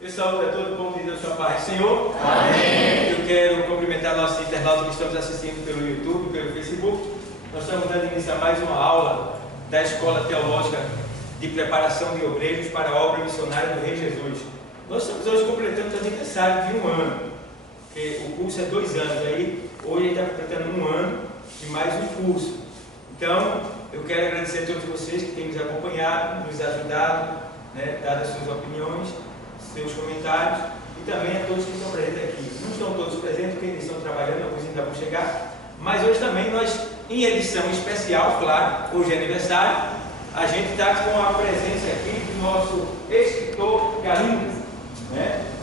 Eu saúdo a todo mundo de Deus, sua paz, Senhor. Amém. Eu quero cumprimentar nossos internautas que estamos assistindo pelo YouTube, pelo Facebook. Nós estamos dando início a mais uma aula da Escola Teológica de Preparação de Obreiros para a Obra Missionária do Rei Jesus. Nós estamos hoje completando o aniversário de um ano, porque o curso é 2 anos, aí hoje a gente está completando 1 ano de mais um curso. Então, eu quero agradecer a todos vocês que têm nos acompanhado, nos ajudado, dado as suas opiniões, seus comentários, e também a todos que estão presentes aqui. Não estão todos presentes porque eles estão trabalhando, alguns ainda vão chegar, mas hoje também nós, em edição especial, claro, hoje é aniversário, a gente está com a presença aqui do nosso escritor Galindo.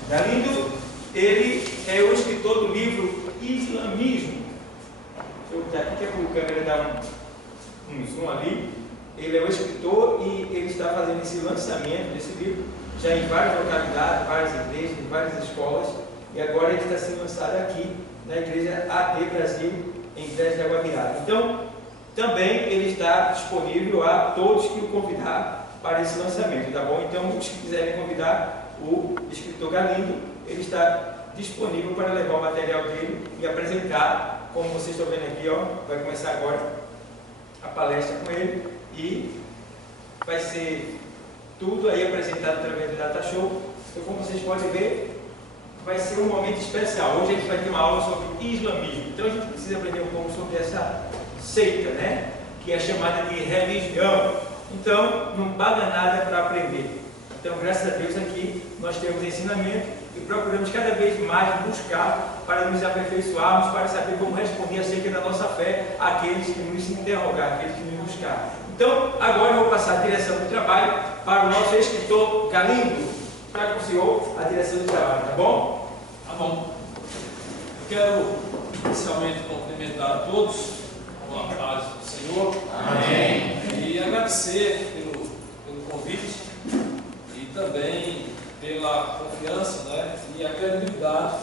Galindo, ele é o escritor do livro Islamismo. Deixa eu botar aqui, que é para o câmera dar um zoom ali. Ele é o escritor e ele está fazendo esse lançamento desse livro já em várias localidades, várias igrejas, em várias escolas, e agora ele está sendo lançado aqui na Igreja AD Brasil, em Igreja de Água Virada. Então, também ele está disponível a todos que o convidar para esse lançamento, tá bom? Então, os que quiserem convidar o escritor Galindo, ele está disponível para levar o material dele e apresentar, como vocês estão vendo aqui, ó, vai começar agora a palestra com ele e vai ser tudo aí apresentado através do Data Show. Então, como vocês podem ver, vai ser um momento especial. Hoje a gente vai ter uma aula sobre islamismo. Então a gente precisa aprender um pouco sobre essa seita, que é chamada de religião. Então, não paga nada para aprender. Então, graças a Deus, aqui nós temos ensinamento e procuramos cada vez mais buscar para nos aperfeiçoarmos, para saber como responder acerca da nossa fé àqueles que nos interrogar, àqueles que nos buscar. Então, agora eu vou passar a direção do trabalho para o nosso escritor Galindo, para com o senhor a direção do trabalho, tá bom? Tá bom. Eu quero inicialmente cumprimentar a todos com a paz do Senhor. Amém. E agradecer pelo convite e também pela confiança, e a credibilidade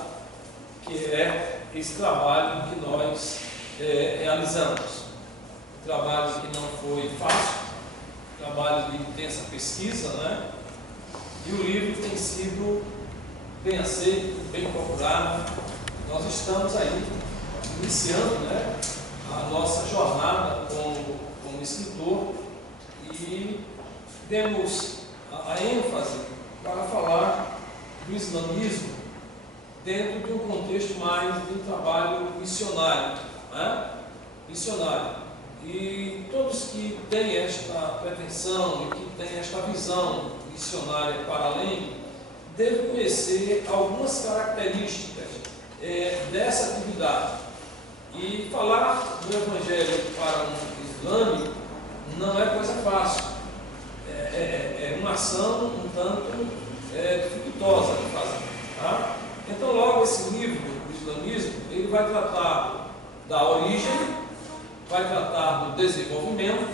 que é esse trabalho que nós realizamos. Trabalho que não foi fácil, trabalho de intensa pesquisa, E o livro tem sido bem aceito, bem procurado. Nós estamos aí iniciando, a nossa jornada como escritor e demos a ênfase para falar do islamismo dentro de um contexto mais de um trabalho missionário, missionário. E todos que têm esta pretensão e que têm esta visão missionária para além, devem conhecer algumas características dessa atividade. E falar do Evangelho para um islâmico não é coisa fácil. É uma ação um tanto dificultosa de fazer. Então, logo esse livro, o islamismo, ele vai tratar da origem, vai tratar do desenvolvimento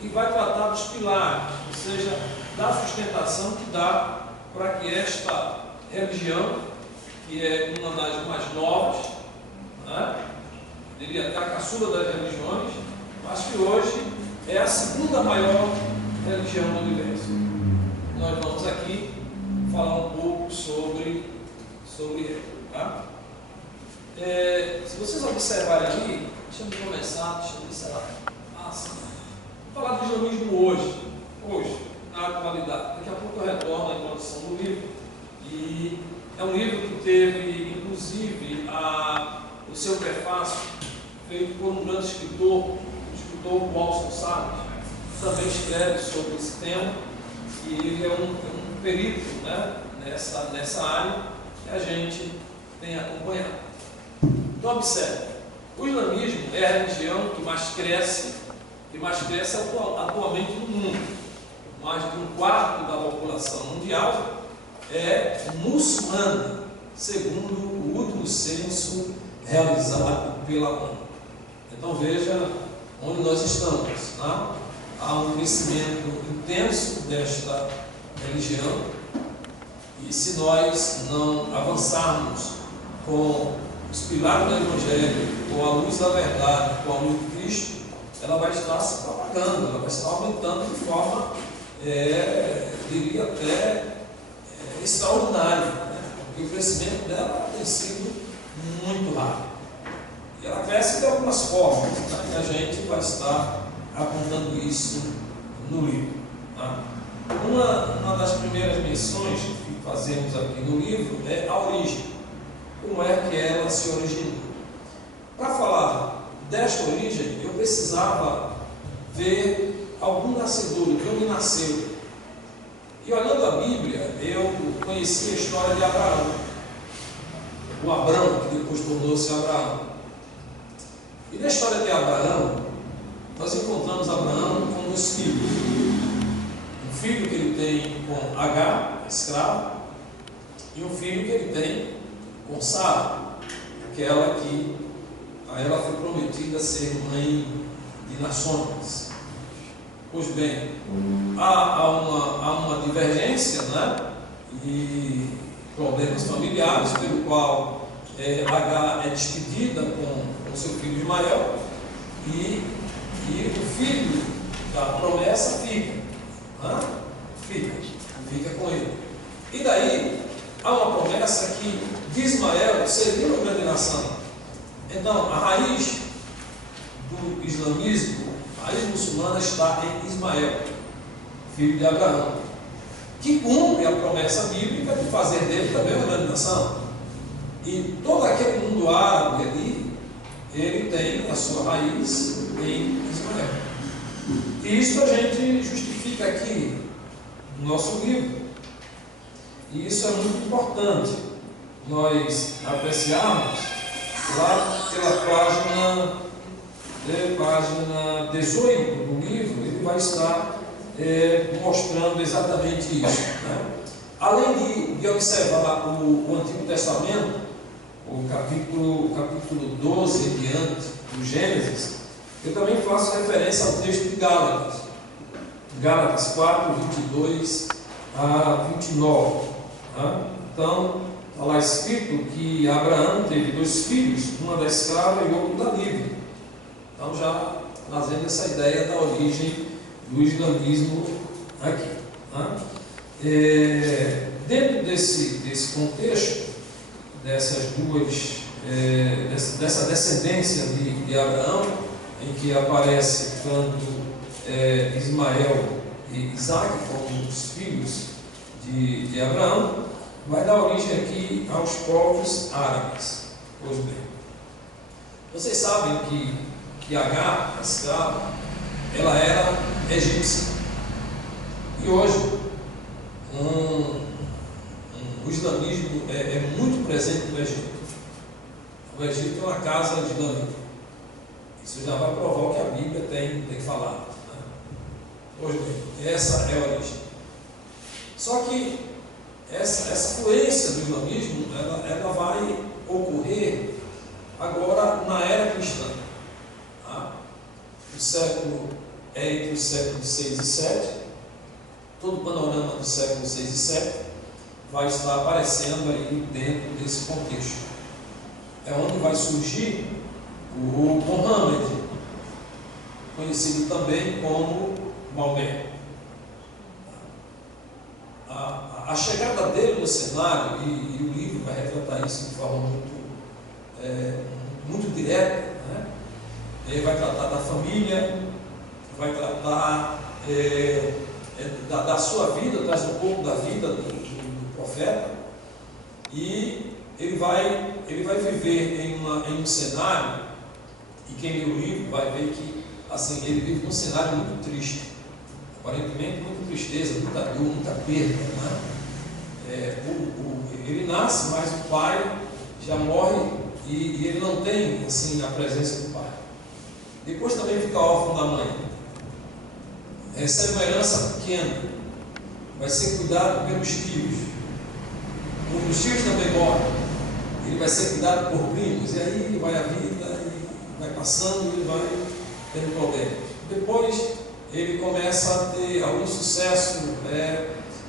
e vai tratar dos pilares, ou seja, da sustentação que dá para que esta religião, que é uma das mais novas, diria até a caçula das religiões, mas que hoje é a segunda maior religião do universo. Nós vamos aqui falar um pouco sobre ela. Se vocês observarem ali, deixa eu começar, vou falar do islamismo hoje, na atualidade. Daqui a pouco eu retorno à introdução do livro. E é um livro que teve, inclusive, o seu prefácio feito por um grande escritor, o escritor Walson Salles, que também escreve sobre esse tema, e ele é um perito nessa área que a gente tem acompanhado. Então, observe, o islamismo é a religião que mais cresce atualmente no mundo. Mais de 1/4 da população mundial é muçulmana, segundo o último censo realizado pela ONU. Então veja onde nós estamos. Há um crescimento intenso desta religião e se nós não avançarmos com os pilares do Evangelho, com a luz da verdade, com a luz de Cristo, ela vai estar se propagando, ela vai estar aumentando de forma, diria até extraordinário, né? E o crescimento dela tem sido muito rápido. E ela cresce de algumas formas, tá? E a gente vai estar apontando isso no livro. Tá? Uma das primeiras menções que fazemos aqui no livro é a origem, como é que ela se originou. Para falar desta origem, eu precisava ver algum nascedor, de onde nasceu. E olhando a Bíblia, eu conheci a história de Abraão, o Abrão, que depois tornou-se Abraão. E na história de Abraão, nós encontramos Abraão com 2 filhos. Um filho que ele tem com Agar, escrava, e um filho que ele tem com Sara, aquela que a ela foi prometida ser mãe de nações. Pois bem, há uma divergência, né? E problemas familiares, pelo qual Agar é despedida com seu filho Ismael, e o filho da promessa fica, né? Fica com ele. E daí há uma promessa que de Ismael seria uma grande nação. Então, a raiz do islamismo, a raiz muçulmana está em Ismael, filho de Abraão, que cumpre a promessa bíblica de fazer dele também uma grande nação. E todo aquele mundo árabe ali, ele tem a sua raiz em Ismael. E isso a gente justifica aqui no nosso livro. E isso é muito importante nós apreciarmos lá pela página 18 do livro. Ele vai estar mostrando exatamente isso, né? Além de observar o Antigo Testamento, o capítulo 12 em diante do Gênesis, eu também faço referência ao texto de Gálatas, Gálatas 4, 22 a 29. Tá? Então, está lá escrito que Abraão teve 2 filhos, uma da escrava e outro da livre. Então, já trazendo essa ideia da origem do islamismo aqui. Tá? Dentro desse contexto, dessa descendência de Abraão, em que aparece tanto Ismael e Isaac como os filhos de Abraão, vai dar origem aqui aos povos árabes. Pois bem, vocês sabem que Agar, a escrava, ela era egípcia. E hoje o islamismo é muito presente no Egito. O Egito é uma casa islâmica. Isso já vai provar o que a Bíblia tem falado, né? Pois bem, essa é a origem. Só que essa fluência do islamismo ela vai ocorrer agora na era cristã. Tá? O século é entre os séculos 6 e 7. Todo o panorama do século 6 e 7 vai estar aparecendo aí dentro desse contexto. É onde vai surgir o Mohammed, conhecido também como Maomé. A chegada dele no cenário, e o livro vai retratar isso de forma muito direta, né? Ele vai tratar da família, vai tratar da sua vida, traz um pouco da vida do profeta, e ele vai viver em um cenário, e quem lê o livro vai ver que assim, ele vive num cenário muito triste, aparentemente muita tristeza, muita dor, muita perda, né? Ele nasce, mas o pai já morre e ele não tem assim, a presença do pai. Depois também fica órfão da mãe. Recebe uma herança pequena, vai ser cuidado pelos tios. Os tios também morrem, ele vai ser cuidado por primos, e aí vai a vida, e vai passando, e ele vai tendo problemas. Depois ele começa a ter algum sucesso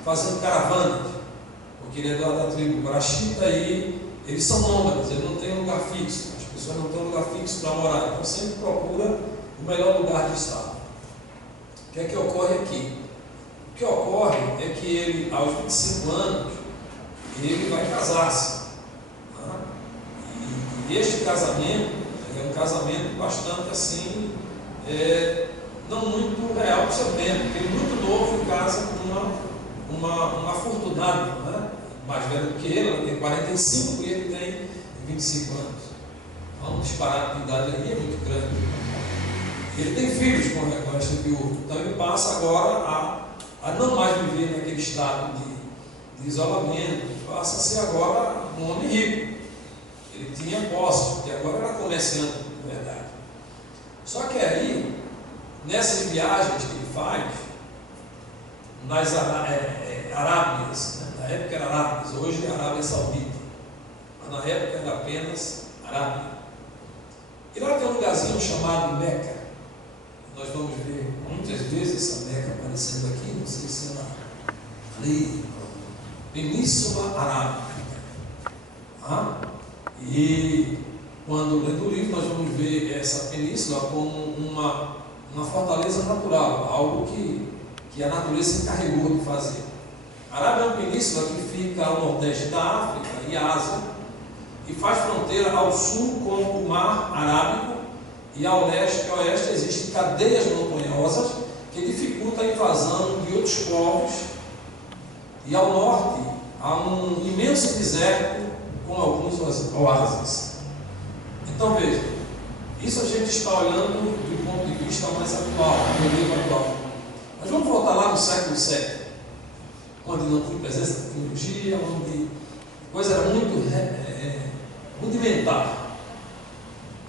fazendo caravanas, porque ele é da tribo Brachita e eles são nômades, ele não tem lugar fixo, as pessoas não têm lugar fixo para morar, então sempre procura o melhor lugar de estar. O que é que ocorre aqui? O que ocorre é que ele, aos 25 anos, ele vai casar-se. E este casamento é um casamento bastante assim, não muito real para o seu tempo, porque ele muito novo casa com uma afortunada, né? Mais velha do que ele, ela tem 45 e ele tem 25 anos. Então, um disparate de idade aí é muito grande. Ele tem filhos com esta viúva, então ele passa agora a não mais viver naquele estado de isolamento, passa a ser agora um homem rico. Ele tinha posse, porque agora era comerciante, na verdade. Só que aí, nessas viagens que ele faz, nas Arábias, né? Na época era Arábias, hoje é Arábia Saudita, mas na época era apenas Arábia. E lá tem um lugarzinho chamado Meca. Nós vamos ver muitas vezes essa Meca aparecendo aqui, não sei se ela ali, Península Arábica. E quando lendo o livro nós vamos ver essa península como uma fortaleza natural, algo que a natureza se encarregou de fazer. A Arábia é uma península que fica ao nordeste da África e Ásia e faz fronteira ao sul com o mar Arábico, e ao leste e oeste existem cadeias montanhosas que dificultam a invasão de outros povos, e ao norte há um imenso deserto com alguns oásis. Então veja, isso a gente está olhando do ponto de vista mais atual, do livro atual. Mas vamos voltar lá no século VII, onde não tinha presença da tecnologia, onde a coisa era muito rudimentar.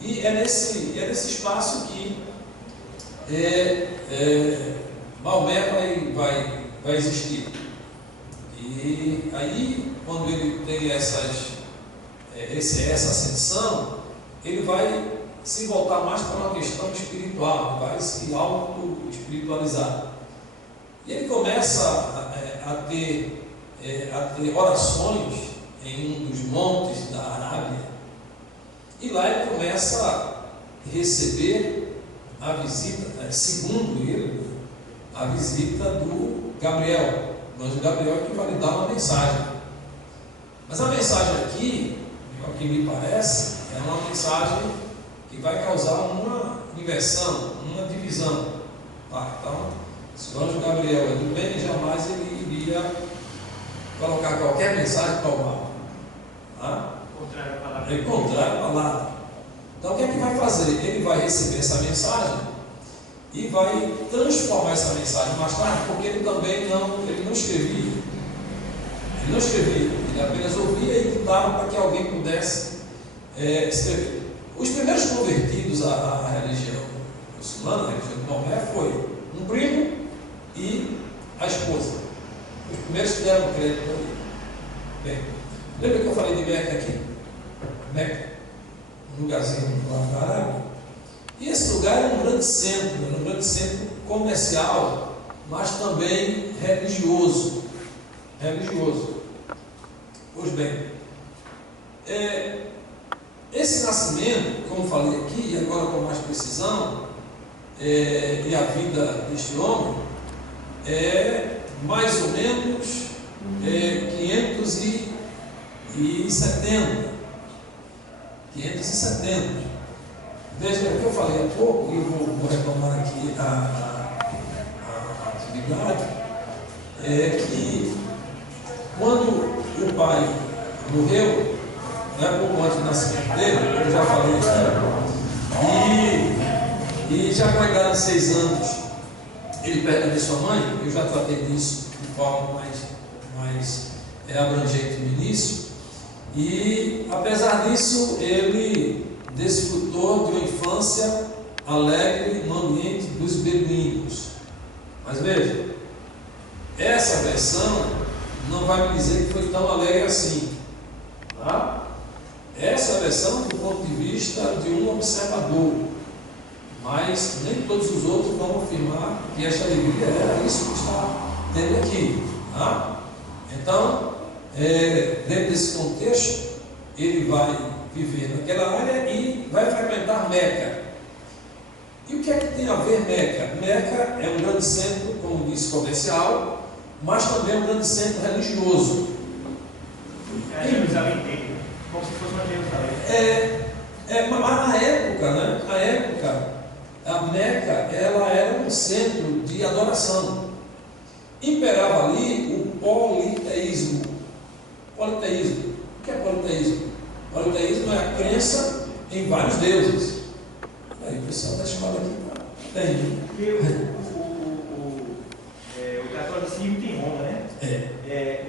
E é nesse espaço que Maomé vai existir. E aí, quando ele tem essa ascensão, ele vai se voltar mais para uma questão espiritual, vai se auto-espiritualizar. E ele começa a ter orações em um dos montes da Arábia, e lá ele começa a receber a visita, segundo ele, a visita do Gabriel. O anjo Gabriel que vai lhe dar uma mensagem. Mas a mensagem aqui, ao que me parece, é uma mensagem que vai causar uma inversão, uma divisão. Então, se o anjo Gabriel é do bem, jamais ele iria colocar qualquer mensagem para o mal. É contrário à palavra. Então o que é que vai fazer? Ele vai receber essa mensagem e vai transformar essa mensagem mais tarde, porque ele também não escrevia. Ele não escrevia, ele apenas ouvia e ditava para que alguém pudesse escrever. Os primeiros convertidos à religião muçulmana, a religião de Maomé, foi um primo e a esposa. Os primeiros que deram crédito ali. Bem, lembra que eu falei de Meca aqui? Meca, um lugarzinho lá na Arábia. E esse lugar é um grande centro comercial, mas também religioso. Pois bem, esse nascimento, como falei aqui, e agora com mais precisão, e a vida deste homem, é mais ou menos 570. Veja o que eu falei há pouco, e eu vou retomar aqui a atividade, que quando o pai morreu, pouco antes do nascimento dele, eu já falei aqui, e já com a idade de 6 anos, ele perde a sua mãe. Eu já tratei disso de forma mais abrangente no início. E apesar disso, ele desfrutou de uma infância alegre no ambiente dos beduínos. Mas veja, essa versão não vai me dizer que foi tão alegre assim. Essa versão do ponto de vista de um observador, mas nem todos os outros vão afirmar que esta alegria era isso que está tendo aqui. Então, dentro desse contexto, ele vai viver naquela área e vai frequentar Meca. E o que é que tem a ver Meca? Meca é um grande centro, como disse, comercial, mas também um grande centro religioso. fosse uma Jerusalém. Mas na época, a Meca, ela era um centro de adoração. Imperava ali o politeísmo. Politeísmo. O que é politeísmo? Politeísmo é a crença em vários deuses. Aí o pessoal está chamado aqui para entender. Porque o catolicismo tem Roma, né?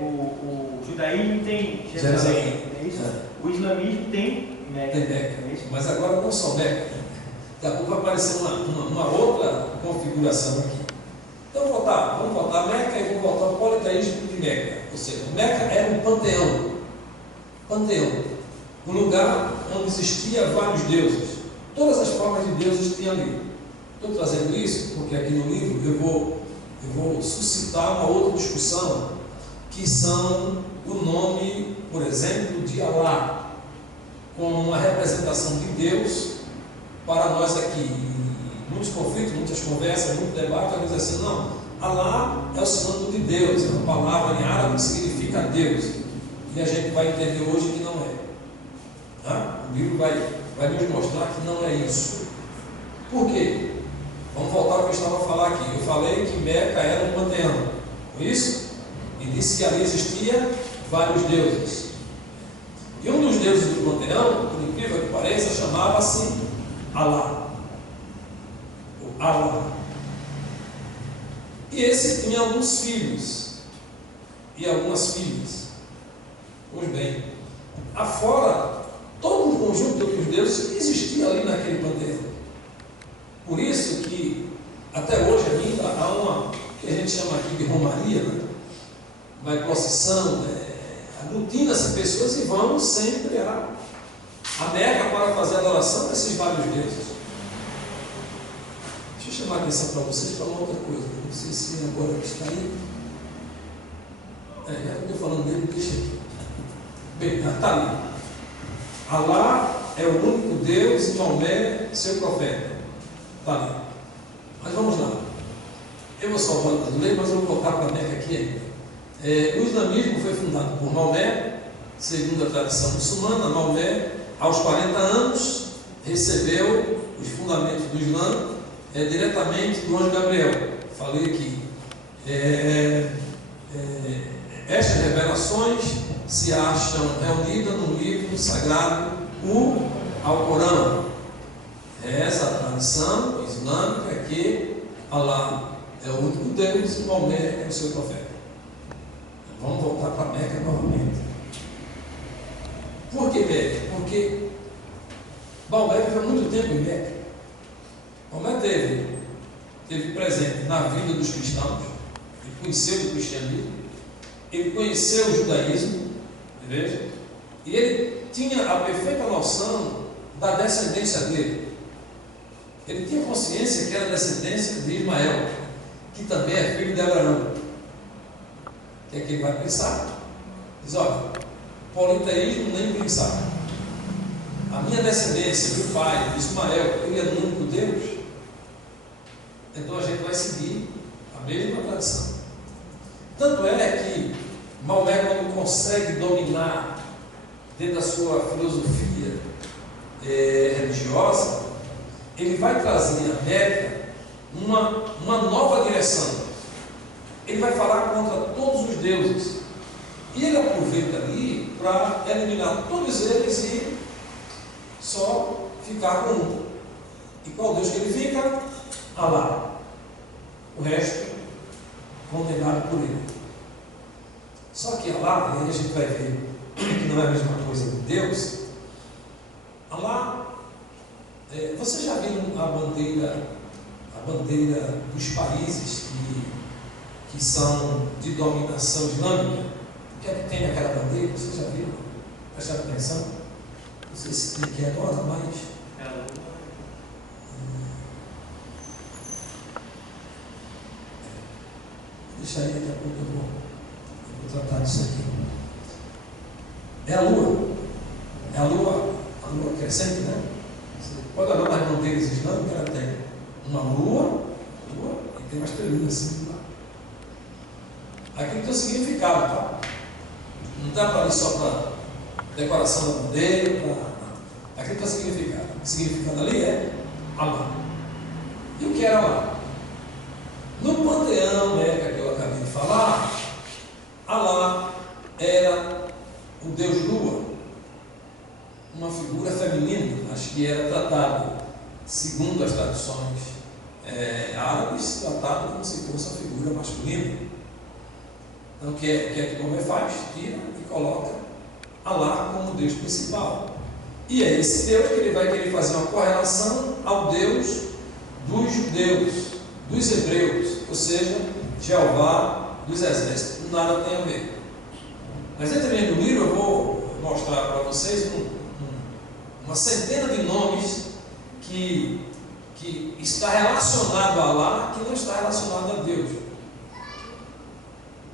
O judaísmo tem Jerusalém. É isso? O islamismo tem Meca. Tem Meca. É isso? Mas agora não só Meca. Daqui a pouco vai aparecer uma outra configuração aqui. Então vamos voltar a Meca e vamos voltar ao politeísmo de Meca. Ou seja, Meca era um panteão. Um lugar onde existia vários deuses. Todas as formas de deuses tinham ali. Estou trazendo isso porque aqui no livro eu vou suscitar uma outra discussão, que são o nome, por exemplo, de Alá, como uma representação de Deus para nós aqui. Muitos conflitos, muitas conversas, muito debate, alguns dizem assim, não, Alá é o sinônimo de Deus, é uma palavra em árabe que significa Deus, e a gente vai entender hoje que não é. O livro vai nos mostrar que não é isso. Por quê? Vamos voltar ao que eu estava a falar aqui. Eu falei que Meca era um panteão, foi isso? E disse que ali existia vários deuses. E um dos deuses do panteão, por incrível que pareça, chamava-se Alá. O Alá. E esse tinha alguns filhos e algumas filhas. Pois bem, afora todo um conjunto de outros deuses que existia ali naquele panteão. Por isso que até hoje ainda há uma que a gente chama aqui de romaria, né? Vai procissão, aglutina-se pessoas e vão sempre a Meca para fazer adoração desses vários deuses. Deixa eu chamar a atenção para vocês para uma outra coisa. Não sei se agora está aí. Já estou falando dele, deixa aqui. Bem, está ali. Alá é o único Deus e Maomé seu profeta. Está ali. Mas vamos lá. Eu vou só ler, mas eu vou voltar para a Meca aqui ainda. O islamismo foi fundado por Maomé, segundo a tradição muçulmana. Maomé, aos 40 anos, recebeu os fundamentos do Islã diretamente do anjo Gabriel. Falei aqui. Estas revelações se acham reunidas no livro sagrado, o Alcorão. Essa tradição islâmica que Alá é o único Deus e Maomé é o seu profeta. Vamos voltar para Meca novamente. Por que Meca? Porque Maomé viveu muito tempo em Meca. Maomé teve presente na vida dos cristãos, ele conheceu o cristianismo, ele conheceu o judaísmo, veja, e ele tinha a perfeita noção da descendência dele. Ele tinha consciência que era descendência de Ismael, que também é filho de Abraão. O que é que ele vai pensar? Diz, olha, politeísmo nem pensar. A minha descendência, meu pai, Ismael, ele é do único Deus. Então a gente vai seguir a mesma tradição. Tanto é que Maomé, quando consegue dominar dentro da sua filosofia religiosa, ele vai trazer à Meca uma nova direção. Ele vai falar contra todos os deuses. E ele aproveita ali para eliminar todos eles e só ficar com um. E qual Deus que ele fica? Alá. O resto condenado por ele. Só que Alá, aí a gente vai ver que não é a mesma coisa que Deus. Alá, vocês já viram a bandeira dos países que são de dominação islâmica? O que é que tem naquela bandeira? Vocês já viram? Prestaram atenção? Não sei se tem que agora, mas deixa aí, daqui a pouco eu vou tratar disso aqui. É a lua. É a lua crescente, né? Você pode olhar nas bandeiras islâmicas, ela tem uma lua e tem uma estrelinha assim lá. Aquilo tem um significado, tá? Não dá para ir só para decoração da bandeira, aquilo que está significado. O significado ali é Alá. E o que era Alá? No panteão Meca que eu acabei de falar, Alá era o deus Lua, uma figura feminina, acho que era tratado, segundo as traduções árabes, tratado como se fosse uma figura masculina. Então, o que é que Maomé faz? Tira e coloca Alá como Deus principal. E é esse Deus que ele vai querer fazer uma correlação ao Deus dos judeus, dos hebreus, ou seja, Jeová dos exércitos. Nada tem a ver. Mas dentro do livro eu vou mostrar para vocês uma centena de nomes que está relacionado a Alá, que não está relacionado a Deus.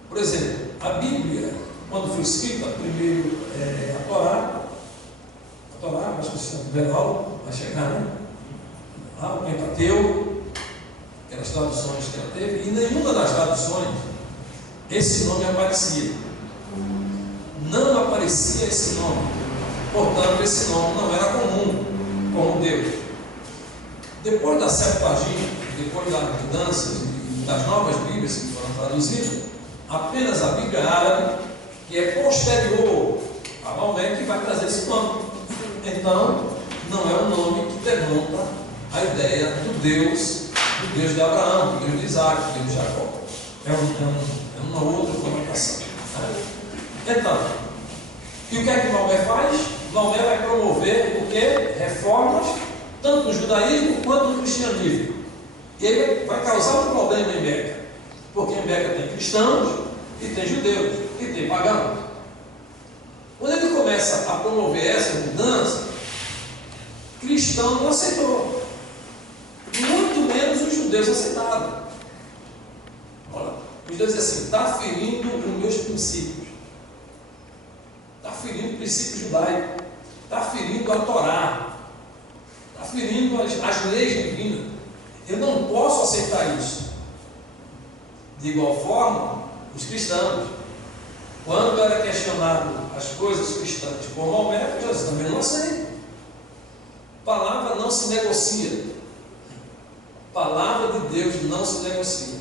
Por exemplo, a Bíblia, quando foi escrita, primeiro a Torá, acho que se chama, vai chegar, né? O Pentateuco, aquelas traduções que ela teve, e nenhuma das traduções esse nome aparecia. Não aparecia esse nome. Portanto, esse nome não era comum como Deus. Depois da Septuaginta, depois das mudanças e das novas Bíblias que foram traduzidas, apenas a Bíblia árabe, que é posterior a Maomé, que vai trazer esse nome. Então, não é um nome que denota a ideia do Deus de Abraão, do Deus de Isaac, do Deus de Jacó. É uma outra conotação. Então, e o que é que Maomé faz? Maomé vai promover o quê? Reformas, tanto no judaísmo quanto no cristianismo. E ele vai causar um problema em Meca, porque em Meca tem cristãos, e tem judeus, e tem pagãos. Quando ele começa a promover essa mudança, cristão não aceitou, muito menos os judeus aceitaram. Olha, os judeus dizem assim: está ferindo os meus princípios, está ferindo o princípio judaico, está ferindo a Torá, está ferindo as leis divinas. Eu não posso aceitar isso. De igual forma, os cristãos, quando era questionado as coisas cristãs por Maomé, Jesus também não aceita. Palavra não se negocia. Palavra de Deus não se negocia.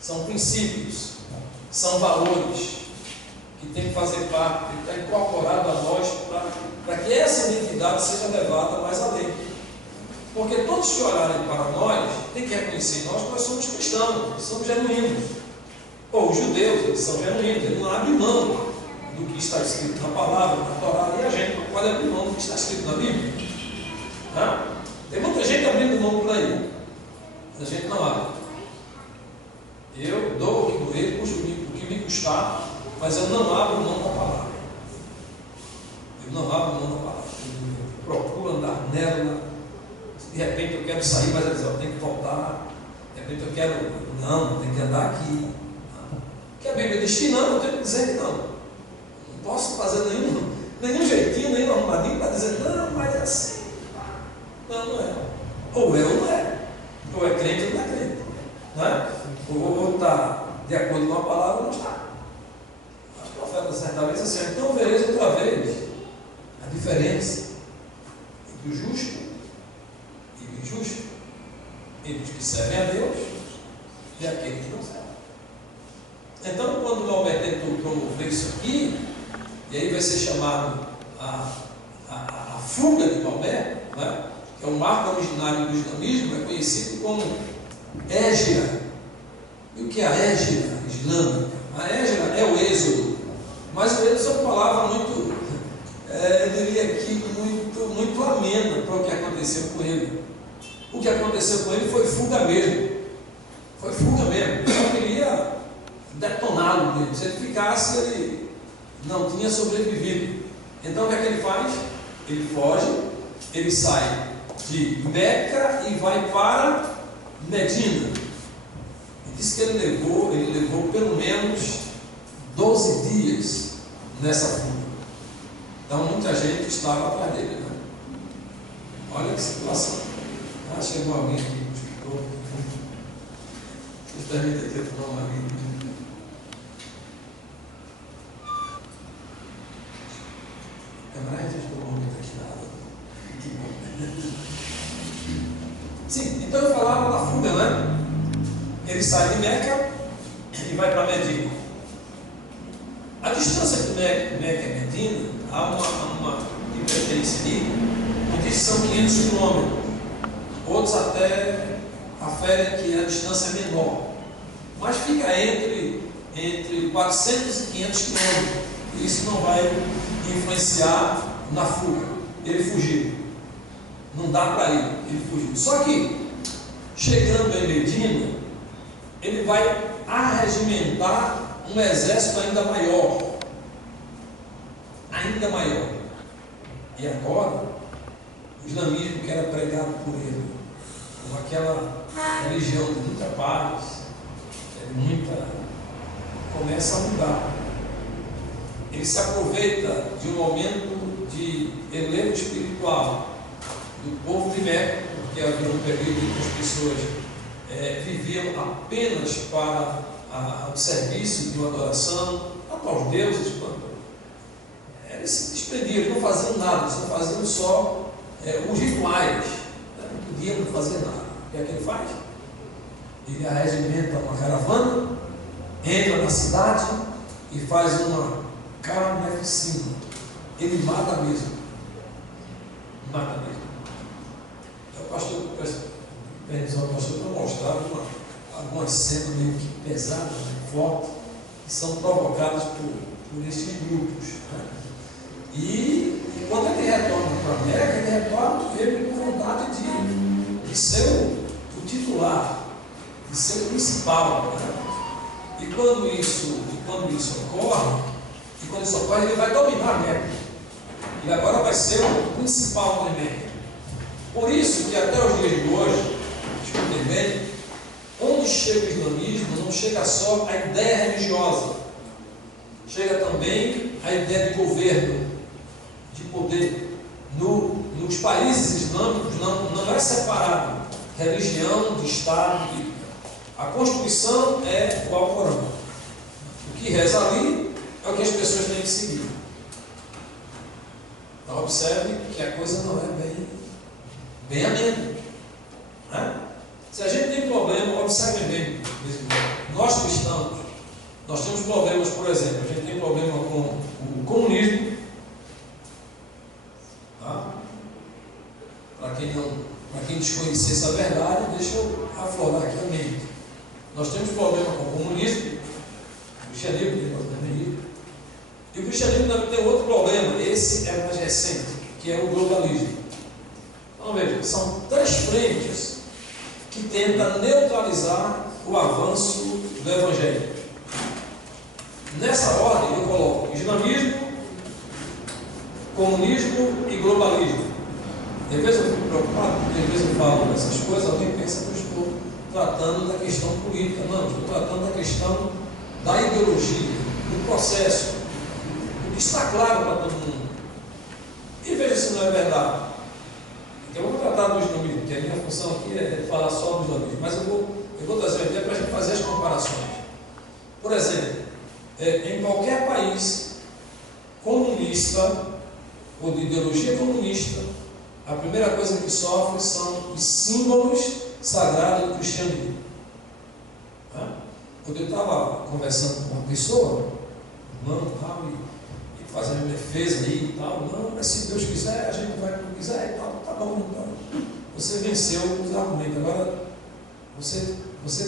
São princípios, são valores que tem que fazer parte, que está incorporado a nós para que essa identidade seja levada mais além. Porque todos que olharem para nós têm que reconhecer nós somos cristãos, somos genuínos. Ou os judeus, eles são genuínos, eles não abrem mão do que está escrito na palavra, na Torá, e a gente não pode abrir mão do que está escrito na Bíblia. Tem muita gente abrindo mão por aí, mas a gente não abre. Eu dou o que doer, o que me custar, mas eu não abro mão da palavra. Eu não abro mão da palavra. Eu procuro andar nela. De repente eu quero sair, mas eu tenho que voltar. De repente eu quero, não, tem que andar aqui. Que a Bíblia diz que não, eu tenho que dizer que não. Não posso fazer nenhum jeitinho, nenhum arrumadinho para dizer, não, mas é assim. Não, não é. Ou é ou não é. Ou é crente ou não é crente. Não é? Ou está de acordo com a palavra ou não está. Os profetas certa vez assim: então vereis outra vez a diferença entre o justo e o injusto, entre os que servem a Deus e aqueles que não servem. Então, quando Maomé tentou promover isso aqui, e aí vai ser chamado a fuga de Maomé, né? Que é um marco originário do islamismo, é conhecido como Hégira. E o que é a Hégira islâmica? A Hégira é o êxodo, mas o êxodo é uma palavra muito, eu diria aqui, muito amena para o que aconteceu com ele. O que aconteceu com ele foi fuga mesmo. Foi fuga mesmo. Ele só queria detoná-lo mesmo. Se ele ficasse, ele não tinha sobrevivido. Então o que é que ele faz? Ele foge, ele sai de Meca e vai para Medina. E diz que ele levou pelo menos 12 dias nessa fuga. Então muita gente estava atrás dele, né? Olha que situação. Chegou alguém aqui que explicou. Vocês devem ter feito uma vida. Câmara, estou com muito aqui na aula. Sim, então eu falava da fuga, né? Ele sai de Meca e vai para Medina. A distância de Meca e Medina, há uma divergência ali, que diz que são 500 quilômetros. Outros até aferem que a distância é menor. Mas fica entre 400 e 500 quilômetros. Isso não vai influenciar na fuga. Ele fugiu. Não dá para ir, ele fugiu. Só que, chegando em Medina, ele vai arregimentar um exército ainda maior. Ainda maior. E agora, o islamismo que era pregado por ele, com aquela religião de muita paz, começa a mudar. Ele se aproveita de um momento de elevo espiritual do povo de Meca, porque havia um período em que as pessoas viviam apenas para o serviço de uma adoração aos deuses. Eles se desprendiam, eles não faziam nada, só faziam só os rituais, não podiam fazer nada. O que é que ele faz? Ele arregimenta uma caravana, entra na cidade e faz uma carnificina. Ele mata mesmo. Mata mesmo. O pastor pensou para mostrar algumas cenas meio que pesadas, fortes, que são provocadas por esses grupos. Né? E quando ele retorna para a Meca, ele retorna ele com vontade de ser o titular, de ser o principal. Né? E quando isso ocorre, ele vai dominar a Meca. Ele agora vai ser o principal da Meca. Por isso que até os dias de hoje, escutem bem, onde chega o islamismo, não chega só a ideia religiosa, chega também a ideia de governo, de poder. Nos países islâmicos não é separado religião de Estado. A Constituição é o Alcorão. O que reza ali é o que as pessoas têm que seguir. Então observe que a coisa não é bem amena. Né? Se a gente tem problema, observem bem, nós cristãos, nós temos problemas, por exemplo, a gente tem problema com o comunismo. Tá? Para quem desconhecesse a verdade, deixa eu aflorar aqui a mente. Nós temos problema com o comunismo, o cristianismo tem problema. E o cristianismo também tem outro problema, esse é mais recente, que é o globalismo. Então veja, são três frentes que tentam neutralizar o avanço do Evangelho. Nessa ordem eu coloco islamismo, comunismo e globalismo. Às vezes eu fico preocupado, porque às vezes eu falo dessas coisas, alguém pensa que eu estou tratando da questão política. Não, eu estou tratando da questão da ideologia, do processo. O que está claro para todo mundo. E veja se não é verdade. Eu vou tratar do islamismo, porque a minha função aqui é falar só do islamismo, mas eu vou trazer uma ideia para a gente fazer as comparações. Por exemplo, em qualquer país comunista ou de ideologia comunista, a primeira coisa que sofre são os símbolos sagrados do cristianismo. Quando eu estava conversando com uma pessoa, e fazendo defesa aí e tal, não, mas se Deus quiser, a gente vai como quiser e tal, tá bom, então. Você venceu os argumentos. Agora, você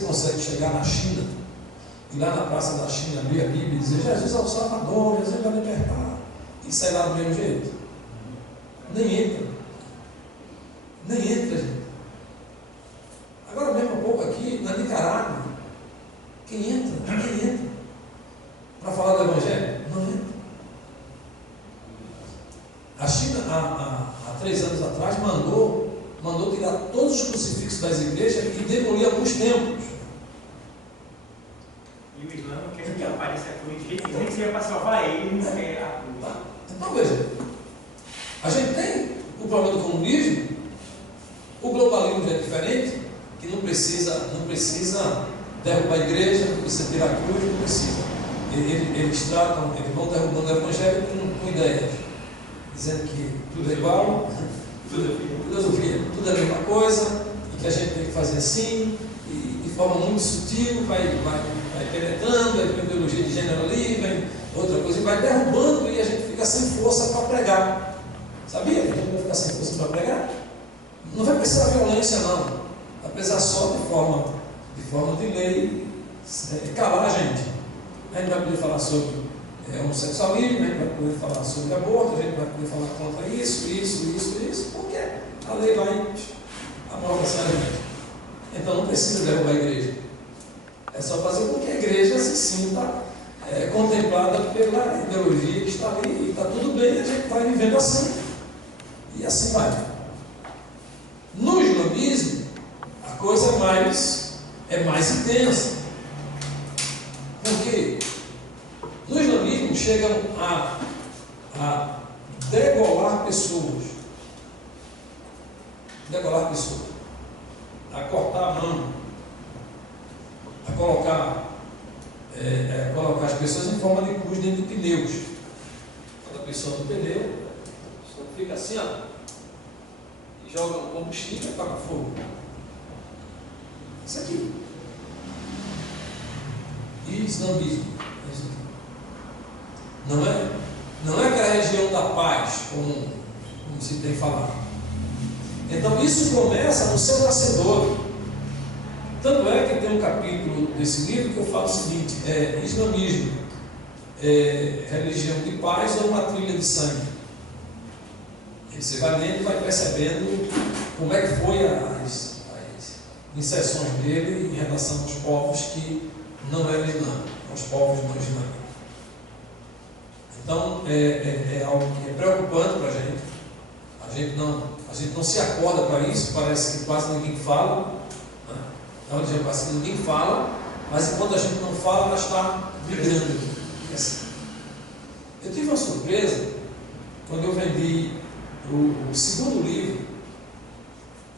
consegue chegar na China, e lá na praça da China abrir a Bíblia e dizer, Jesus é o Salvador, Jesus vai libertar, e sair lá do mesmo jeito? Nem entra. Nem entra, gente. Agora mesmo há pouco aqui, na Nicarágua, quem entra? Ninguém entra. Para falar do Evangelho? Não entra. A China, há 3 anos atrás, mandou tirar todos os crucifixos das igrejas e demolir alguns templos. E o Islã não quer que apareça a cruz de jeito nenhum, que seja para salvar ele, não quer a cruz. Então veja, a gente tem o problema do comunismo, o globalismo é diferente, que não precisa derrubar a igreja, não precisa tirar a cruz, não precisa. Eles vão derrubando o Evangelho com ideias dizendo que tudo é igual, filosofia, tudo é a mesma coisa, e que a gente tem que fazer assim, e de forma muito sutil, vai penetrando, a ideologia de gênero ali, vem outra coisa, e vai derrubando, e a gente fica sem força para pregar. Sabia que a gente vai ficar sem força para pregar? Não vai precisar violência, não. Apesar só de forma de lei, calar a gente. A gente vai poder falar sobre homossexualismo, a gente vai poder falar sobre aborto, a gente vai poder falar contra isso, porque a lei vai amordaçar a gente. Então não precisa derrubar a igreja. É só fazer com que a igreja se sinta contemplada pela ideologia que está ali, e está tudo bem, a gente vai vivendo assim. E assim vai. No islamismo, a coisa é mais intensa. Por quê? No islamismo chegam a degolar pessoas, a cortar a mão, a colocar as pessoas em forma de cruz dentro de pneus. Quando a pessoa no pneu, a pessoa fica assim, ó, e joga um combustível e toca fogo. Isso aqui. Islamismo. Não é aquela região da paz, como se tem falado. Então isso começa no seu nascedor. Tanto é que tem um capítulo desse livro que eu falo o seguinte: islamismo, religião de paz ou uma trilha de sangue? E você vai lendo e vai percebendo como é que foi as inserções dele em relação aos povos que não eram islâmicos, aos povos não islâmicos. Então é algo que é preocupante para a gente. A gente não se acorda para isso, parece que quase ninguém fala. Na religião quase ninguém fala, mas enquanto a gente não fala, ela está migrando. Eu tive uma surpresa quando eu vendi o segundo livro,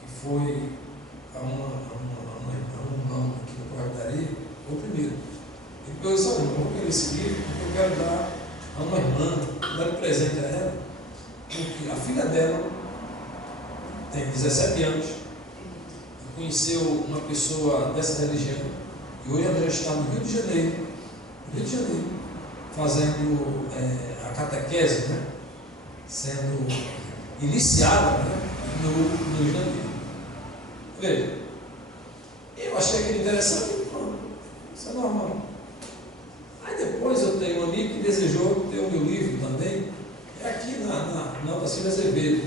que foi a um nome aqui no guardaria, o primeiro. E depois eu disse: olha, eu vou querer esse livro porque eu quero dar a uma irmã, dar um presente a ela, porque a filha dela tem 17 anos, conheceu uma pessoa dessa religião, e hoje ela já está no Rio de Janeiro, fazendo a catequese, né? Sendo iniciada, né? no islamismo. Veja, eu achei aquilo interessante e pronto, isso é normal. Aí depois eu tenho um amigo que desejou ter o meu livro também, é aqui na Otacílio Azevedo.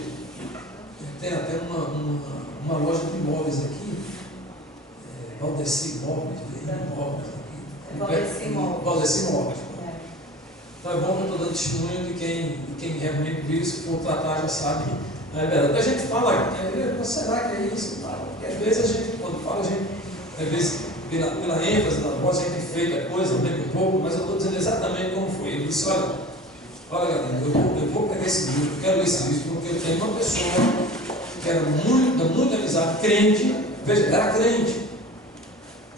Ele tem até uma loja de imóveis aqui, Valdeci Imóveis, Valdeci Imóveis. Então é bom que eu estou dando testemunho de quem realmente viu, se for tratar já sabe. Não é verdade? Porque a gente fala, será que é isso? Porque às vezes a gente, quando fala, às vezes pela ênfase da voz, a gente feita a coisa, lembra um pouco, mas eu estou dizendo exatamente como foi. Ele disse: olha galera, eu vou pegar esse livro, eu quero ler esse livro, porque eu tenho uma pessoa que era muito amizade, crente, veja, era crente,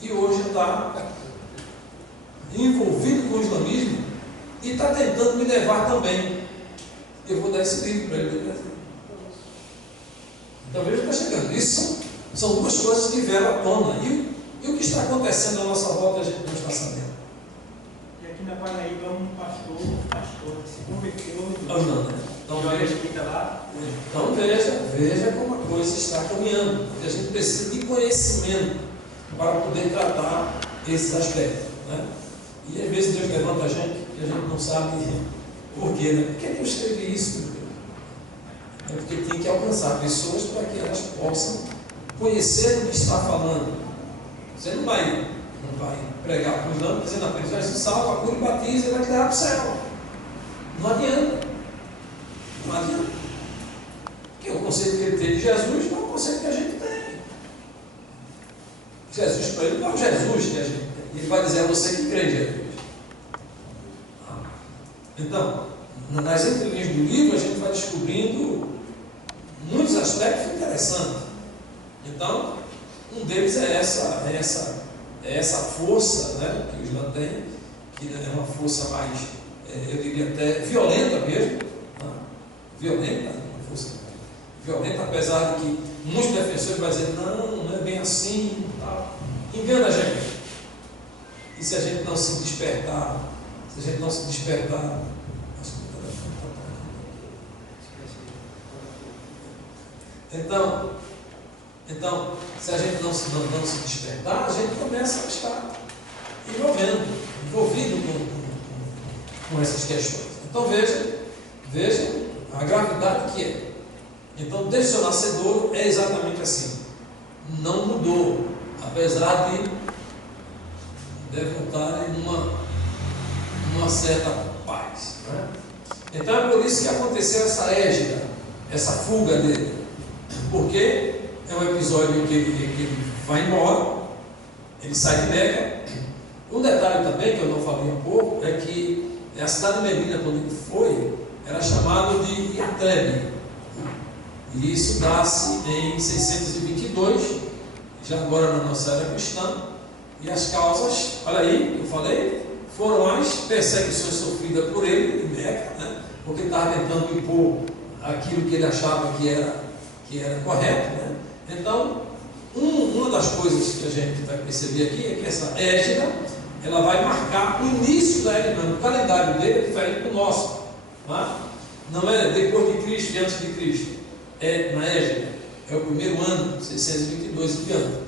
e hoje está envolvido com o islamismo e está tentando me levar também. Eu vou dar esse livro para ele. Então veja que está chegando. Isso são duas coisas que vieram à tona. E o que está acontecendo à nossa volta a gente não está sabendo. E aqui na Paraíba um pastor que se converteu Então veja como a coisa está caminhando. Porque a gente precisa de conhecimento para poder tratar esses aspectos, né? E às vezes Deus levanta a gente e a gente não sabe por quê, né? Por que eu escrevi isso? É porque tem que alcançar pessoas para que elas possam conhecer o que está falando. Você não vai pregar para os lampos dizendo apenas: vai se salva, cura e batiza e vai te dar para o céu. Não adianta. Porque o conceito que ele tem de Jesus não é o conceito que a gente tem. Jesus para ele não é o Jesus que a gente tem. Ele vai dizer a você que crê em Jesus. Então, nas entrelinhas do livro, a gente vai descobrindo muitos aspectos interessantes. Então, um deles é essa força, né, que o Islã tem, que é uma força mais, eu diria até violenta mesmo, né? violenta, uma força violenta, apesar de que muitos defensores vão dizer, não é bem assim, tal. Engana a gente. E se a gente não se despertar, então, se a gente não se despertar, a gente começa a estar envolvido com essas questões. Então veja a gravidade que é. Então, desde o seu nascedouro é exatamente assim. Não mudou, apesar de voltarem numa certa paz. Né? Então é por isso que aconteceu essa égida, essa fuga dele. Porque é um episódio que ele vai embora, ele sai de Meca. Um detalhe também que eu não falei um pouco é que a cidade de Medina, quando ele foi, era chamado de Yatreb. E isso dá-se em 622, já agora na nossa era cristã. E as causas, olha aí, eu falei, foram as perseguições sofridas por ele em Meca, né? Porque estava tentando impor aquilo que ele achava que era correto. Né? Então, uma das coisas que a gente vai perceber aqui é que essa égida, ela vai marcar o início da era. O calendário dele é diferente do nosso. Tá? Não é depois de Cristo e antes de Cristo. É na égida. É o primeiro ano, 622 em diante.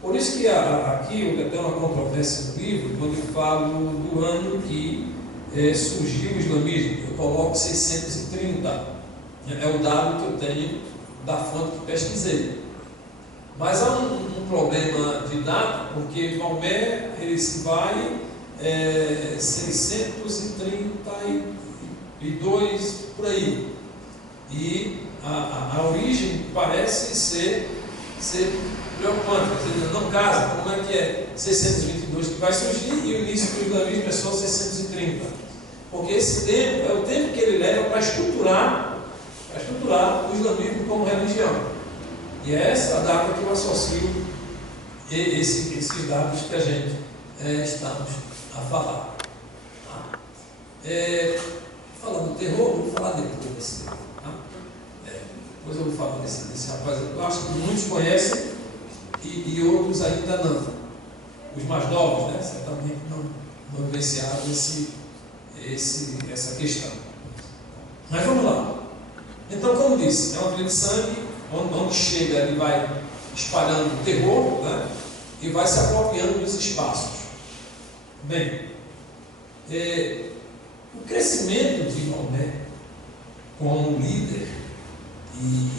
Por isso que aqui eu tenho uma controvérsia no livro, quando eu falo do ano que surgiu o islamismo. Eu coloco 630. É o dado que eu tenho da fonte que pesquisei. Mas há um problema de data, porque Maomé ele se vai 632 por aí. E a origem parece ser preocupante, quer dizer, não casa, como é que é 622 que vai surgir e o início do islamismo é só 630. Porque esse tempo é o tempo que ele leva para estruturar o islamismo como religião. E é essa a data que eu associo esses dados que a gente estamos a falar. Falando do terror, eu vou falar depois desse terror. Tá? Depois eu vou falar desse rapaz. Eu acho que muitos conhecem e outros ainda não. Os mais novos, né? Certamente não vivenciaram essa questão. Mas vamos lá. Então, como disse, é uma trilha de sangue, onde chega ele vai espalhando terror, né? E vai se apropriando dos espaços. Bem, o crescimento de Maomé como líder e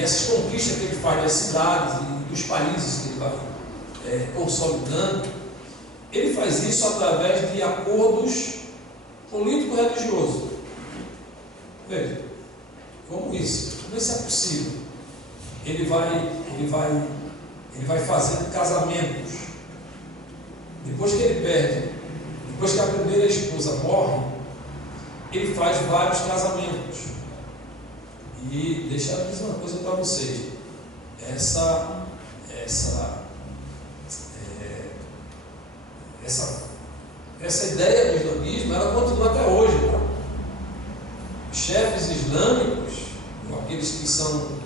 essas conquistas que ele faz das cidades e dos países que ele vai consolidando, ele faz isso através de acordos político-religiosos. Veja, como isso é possível? Ele vai fazendo casamentos. Depois que ele perde, depois que a primeira esposa morre, ele faz vários casamentos. E deixa eu dizer uma coisa para vocês. Essa ideia do islamismo, ela continua até hoje. Tá? Os chefes islâmicos, aqueles que são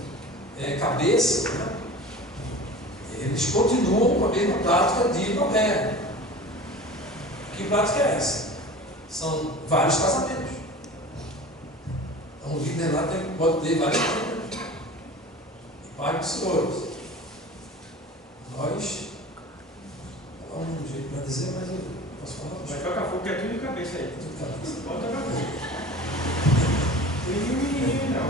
cabeça, né? Eles continuam com a mesma prática de Maomé. Que prática é essa? São vários casamentos. Então o líder lá pode ter vários casamentos. E pai dos senhores. Nós vamos um jeito para dizer, mas eu posso falar. Mas toca fogo, que é tudo de cabeça aí. Tudo de cabeça. Pode tocar fogo. Não.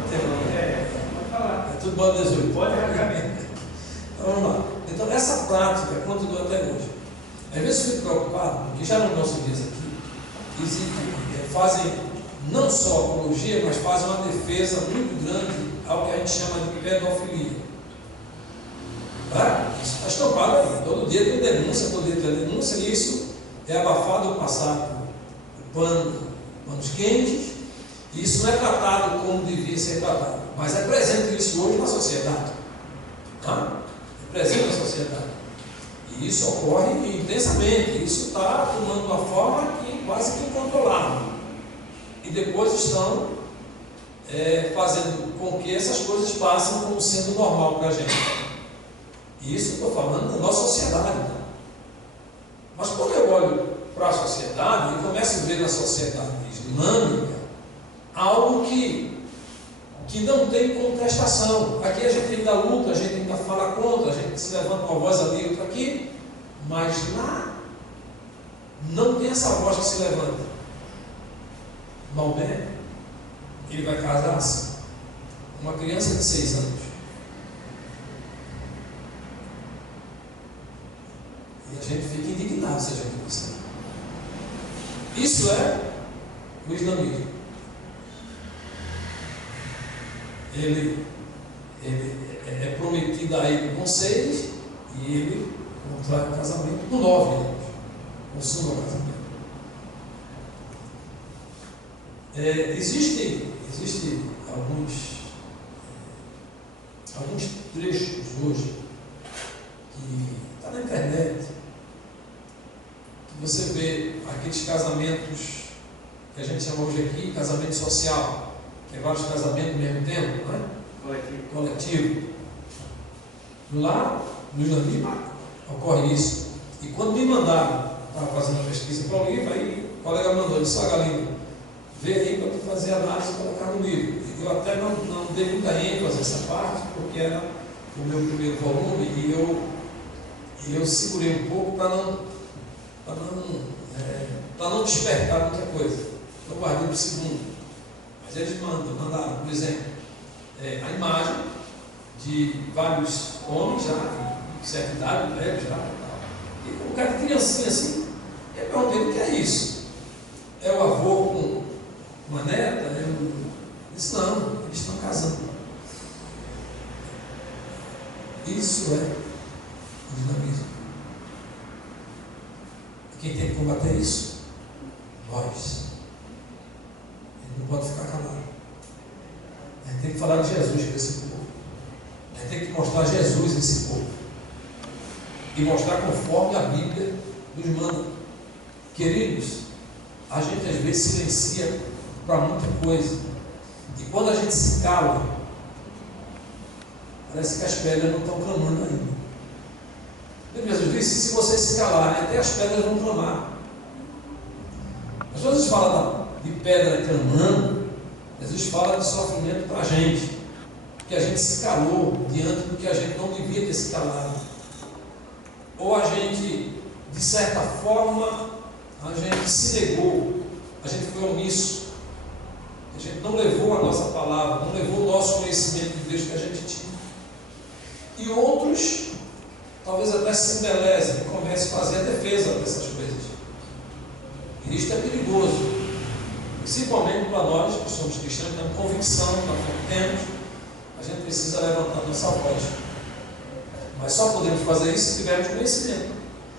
Pode falar. É tudo bom, 18. Pode arrancar. Então vamos lá. Então essa prática continua até hoje. Às vezes eu fico preocupado, porque já nos nossos dias aqui, fazem não só apologia, mas fazem uma defesa muito grande ao que a gente chama de pedofilia. Isso está estampado aí. Todo dia tem denúncia, todo dia tem denúncia, e isso é abafado ou passado por panos quentes, e isso não é tratado como devia ser tratado, mas é presente isso hoje na sociedade. É presente na sociedade. E isso ocorre intensamente, isso está tomando uma forma que quase que incontrolável. E depois estão fazendo com que essas coisas passem como sendo normal para a gente. E isso eu estou falando da nossa sociedade. Né? Mas quando eu olho para a sociedade e começo a ver na sociedade islâmica algo que não tem contestação. Aqui a gente ainda luta, a gente ainda fala contra, a gente se levanta uma voz ali, outra aqui, mas lá não tem essa voz que se levanta. Maomé, ele vai casar-se com uma criança de 6 anos. E a gente fica indignado se a gente pensar. Isso é o islamismo. Ele é prometido a ele com 6 e ele contrai o casamento com 9 anos. Consuma o casamento. Existem alguns trechos hoje que está na internet, que você vê aqueles casamentos que a gente chama hoje aqui casamento social, que é vários casamentos ao mesmo tempo, não é? Coletivo. Lá no islamismo ocorre isso. E quando me mandaram, estava fazendo a pesquisa para o livro, aí o colega mandou, disse: olha, Galindo, vê aí para tu fazer análise e colocar no livro. Eu até não dei muita ênfase nessa parte, porque era o meu primeiro volume, e eu segurei um pouco para não despertar muita coisa. Eu guardei para o segundo. Mas eles mandaram, por exemplo, a imagem de vários homens já, de certa idade, velhos já, e o cara de criancinha assim, eu perguntei: o que é isso? É o avô com uma neta? Eu disse: não, eles estão casando. Isso é o islamismo. Quem tem que combater isso? Nós. Não pode ficar calado. A gente tem que falar de Jesus para esse povo. A gente tem que mostrar Jesus nesse povo. E mostrar conforme a Bíblia nos manda. Queridos, a gente às vezes silencia para muita coisa. E quando a gente se cala, parece que as pedras não estão clamando ainda. Jesus disse: se vocês se calarem, até as pedras vão clamar. Às vezes fala de pedra clamando, Jesus fala de sofrimento para a gente, que a gente se calou diante do que a gente não devia ter se calado, ou a gente, de certa forma, a gente se negou, a gente foi omisso, a gente não levou a nossa palavra, não levou o nosso conhecimento de Deus que a gente tinha. E outros, talvez até se embelezem e comecem a fazer a defesa dessas coisas. E isto é perigoso. Principalmente para nós que somos cristãos, temos convicção, temos, a gente precisa levantar nossa voz. Mas só podemos fazer isso se tivermos conhecimento.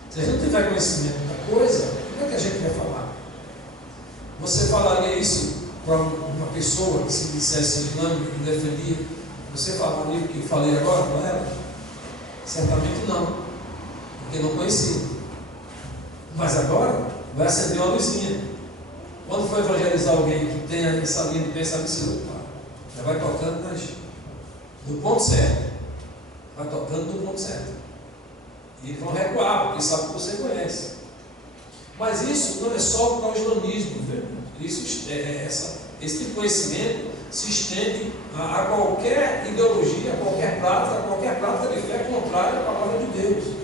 Se a gente não tiver conhecimento da coisa, como é que a gente vai falar? Você falaria isso para uma pessoa que se dissesse islâmica, que defendia? Você falaria o que eu falei agora para ela? Certamente não, porque não conhecia. Mas agora vai acender uma luzinha. Quando for evangelizar alguém que tenha essa linha de pensamento, já vai tocando, mas do ponto certo. Vai tocando do ponto certo. E eles vão recuar, porque sabem que você conhece. Mas isso não é só para o islamismo, viu? Esse tipo de conhecimento se estende a qualquer ideologia, a qualquer prática de fé contrária à palavra de Deus.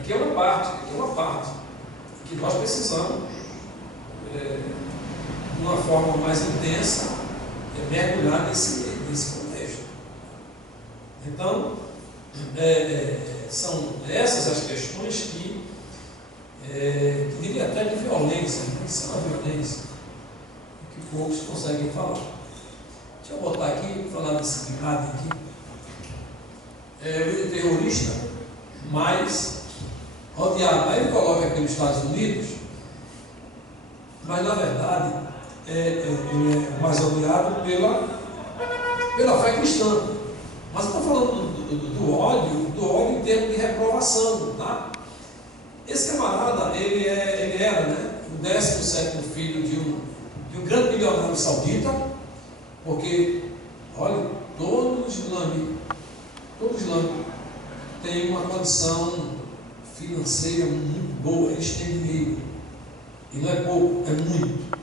Aqui é uma parte que nós precisamos, de uma forma mais intensa, mergulhar nesse contexto. Então, são essas as questões que diria até de violência, que são a violência, que poucos conseguem falar. Deixa eu botar aqui, falar desse Bin-Laden aqui. Ele é terrorista, mas odiado. Aí ele coloca aqui nos Estados Unidos, mas na verdade ele é mais odiado pela fé cristã. Mas estou falando do ódio em termos de reprovação, tá? Esse camarada, ele era, né, o 17º filho de um grande milionário saudita, porque, olha, todo islâmico tem uma condição financeira muito boa, eles têm dinheiro. E não é pouco, é muito.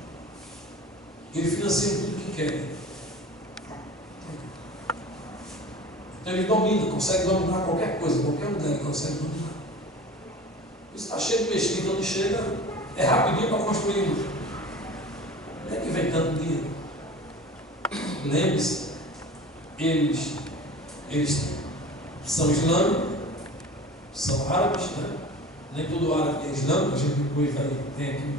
Ele financia tudo que quer. Então ele domina, consegue dominar qualquer coisa, qualquer lugar ele consegue dominar. Isso está cheio de mesquita, onde chega, é rapidinho para construir. Não é que vem tanto dinheiro. Lembre-se, eles são islâmicos, são árabes, né? Nem todo árabe é islâmico, a gente depois tem aqui um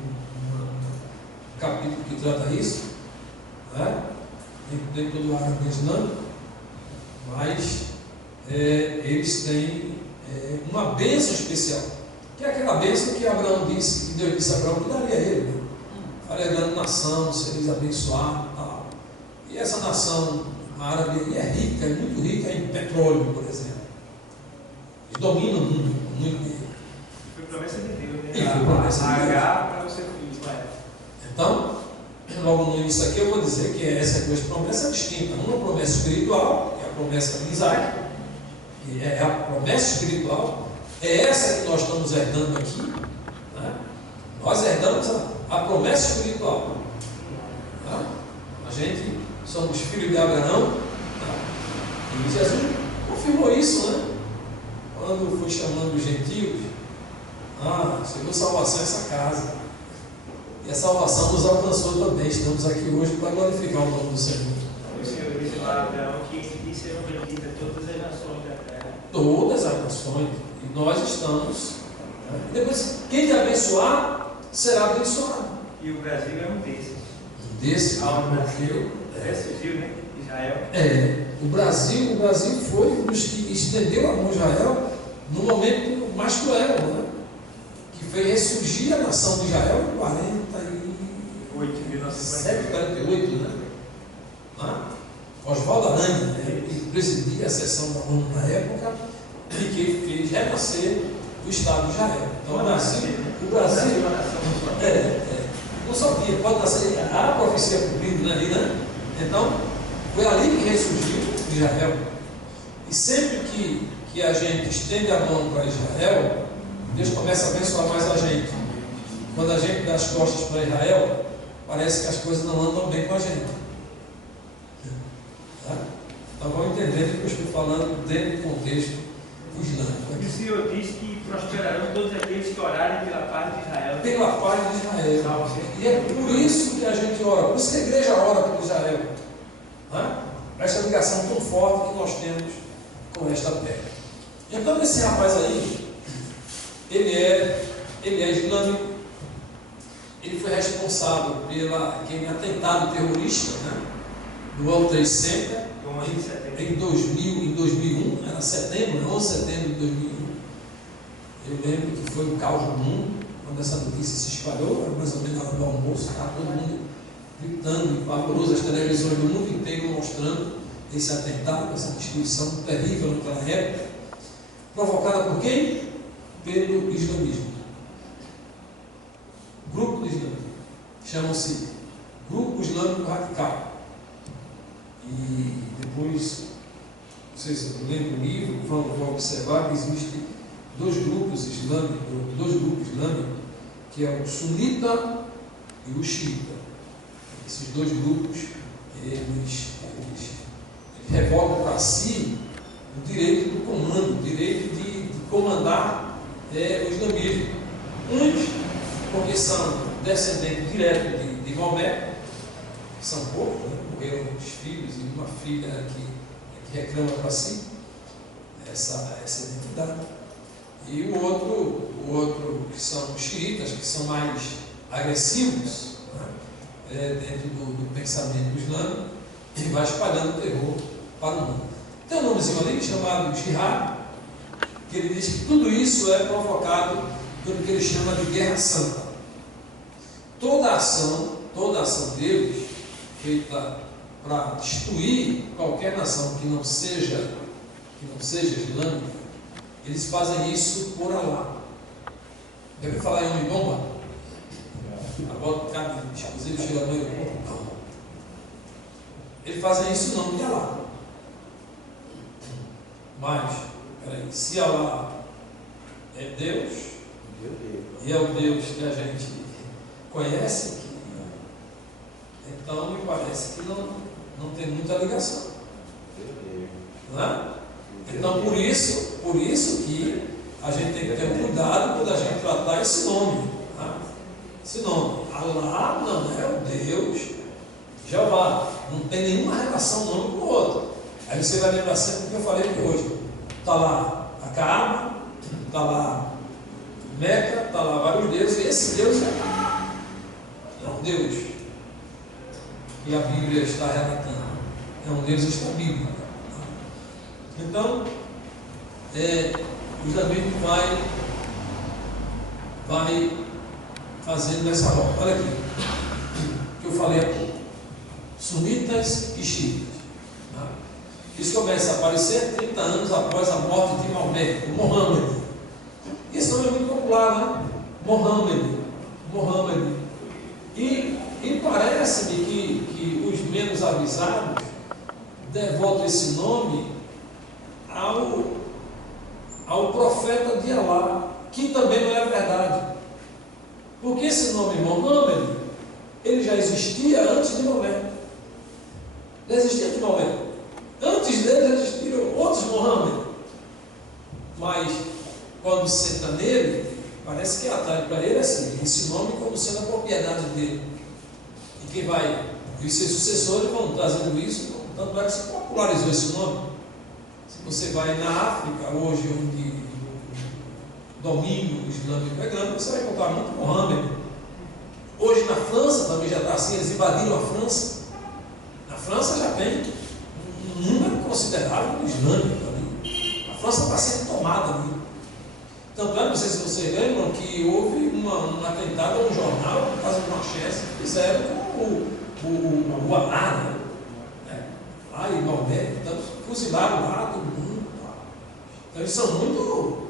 capítulo que trata isso, né? Nem todo árabe é islâmico, mas eles têm uma bênção especial, que é aquela bênção que Abraão disse, que Deus disse a Abraão que daria a ele, né? Faria grande nação, seres abençoados e tal. E essa nação árabe aí é rica, é muito rica em petróleo, por exemplo. Eles dominam o mundo, muito dinheiro. Foi promessa de Deus, né? E foi promessa de Deus. Para o seu filho, vai. Então, logo no início aqui eu vou dizer que essas duas promessas distintas. Uma promessa espiritual, que é a promessa de Isaac, que é a promessa espiritual, é essa que nós estamos herdando aqui, né? Nós herdamos a promessa espiritual, tá? A gente somos filhos de Abraão, tá? E Jesus confirmou isso, né? Quando foi chamando os gentios, chegou salvação a essa casa. E a salvação nos alcançou também. Estamos aqui hoje para glorificar o nome do Senhor. O Senhor disse lá, Abraão, que em ti serão benditas todas as nações da terra. Todas as nações. E nós estamos. Né? Depois, quem te abençoar, será abençoado. E o Brasil é um desses. Desse. Aonde nasceu, surgiu, né? Israel. O Brasil foi um dos que estendeu a mão a Israel no momento mais cruel, né? Que foi ressurgir a nação de Israel em 1948, né? Oswaldo Aranha, que presidia a sessão da ONU na época e que fez renascer o Estado de Israel. Então o Brasil não sabia, pode nascer a profecia cumprida ali, né? Então foi ali que ressurgiu Israel. E sempre que a gente estende a mão para Israel, Deus começa a abençoar mais a gente. Quando a gente dá as costas para Israel, parece que as coisas não andam bem com a gente. Tá? Então vamos entender que eu estou falando dentro do contexto islâmico. E o Senhor diz que prosperarão todos aqueles que orarem pela paz de Israel. Pela paz de Israel. E é por isso que a gente ora, por isso que a igreja ora por Israel. Essa ligação tão forte que nós temos com esta terra. Então esse rapaz aí, ele é islâmico, ele foi responsável pelo atentado terrorista, né, do World Trade Center em 2001, era setembro, 11 de setembro de 2001. Eu lembro que foi um caos no mundo, quando essa notícia se espalhou, era mais ou menos na hora do almoço, estava todo mundo gritando, pavoroso, as televisões do mundo inteiro mostrando esse atentado, essa destruição terrível naquela época, provocada por quem? Pelo islamismo. Grupo islâmico, chamam-se Grupo Islâmico Radical. E depois, vocês lêem o livro, vão observar que existem dois grupos islâmicos, que é o sunita e o xiita. Esses dois grupos, eles revogam para si o direito do comando, o direito de comandar o islamismo. Uns, porque são descendentes diretos de Maomé, que são poucos, né? Morreram os filhos e uma filha que reclama para si essa identidade. E o outro que são os xiitas, que são mais agressivos, né? Dentro do pensamento islâmico, ele vai espalhando o terror para o mundo. Tem um nomezinho ali chamado Jihad, que ele diz que tudo isso é provocado pelo que ele chama de guerra santa. Toda ação deles, feita para destruir qualquer nação que não seja islâmica, eles fazem isso por Alá. Deve falar em homem-bomba? A volta cabe, inclusive, chega no aeroporto. eles fazem isso em nome de Alá. Mas, peraí, se Alá é Deus, e é o Deus que a gente conhece, então me parece que não tem muita ligação. Não é? Então por isso que a gente tem que ter um cuidado quando a gente tratar esse nome. Tá? Esse nome. Alá não é o Deus Jeová. Não tem nenhuma relação um nome com o outro. Aí você vai lembrar sempre do que eu falei aqui hoje. Está lá a Kaaba, está lá Meca, está lá vários deuses, e esse Deus é um Deus que a Bíblia está relatando. É um Deus extra-bíblico. Então, o islamismo vai fazendo dessa ordem. Olha aqui, que eu falei há pouco. Sunitas e xiitas. Isso começa a aparecer 30 anos após a morte de Maomé, o Mohammed. Esse nome é muito popular, né? Mohammed. E parece-me que os menos avisados devotam esse nome ao profeta de Alá, que também não é verdade. Porque esse nome Mohammed, ele já existia antes de Maomé. Já existia antes de Maomé. Antes dele já existiram outros Mohammed. Mas quando senta nele, parece que atrai para ele assim, esse nome como sendo a propriedade dele. E quem vai, os seus sucessores vão trazendo isso, tanto é que se popularizou esse nome. Se você vai na África, hoje, onde o domínio islâmico é grande, você vai encontrar muito Mohammed. Hoje na França também já está assim, eles invadiram a França. Na França já tem um número considerável do islâmico ali. A França está sendo tomada ali. Tanto é, não sei se vocês lembram, que houve um atentado a um jornal, por causa de Manchester, que fizeram com o Alá, né? Lá em Maomé, então fuzilaram lá todo mundo. Então eles são muito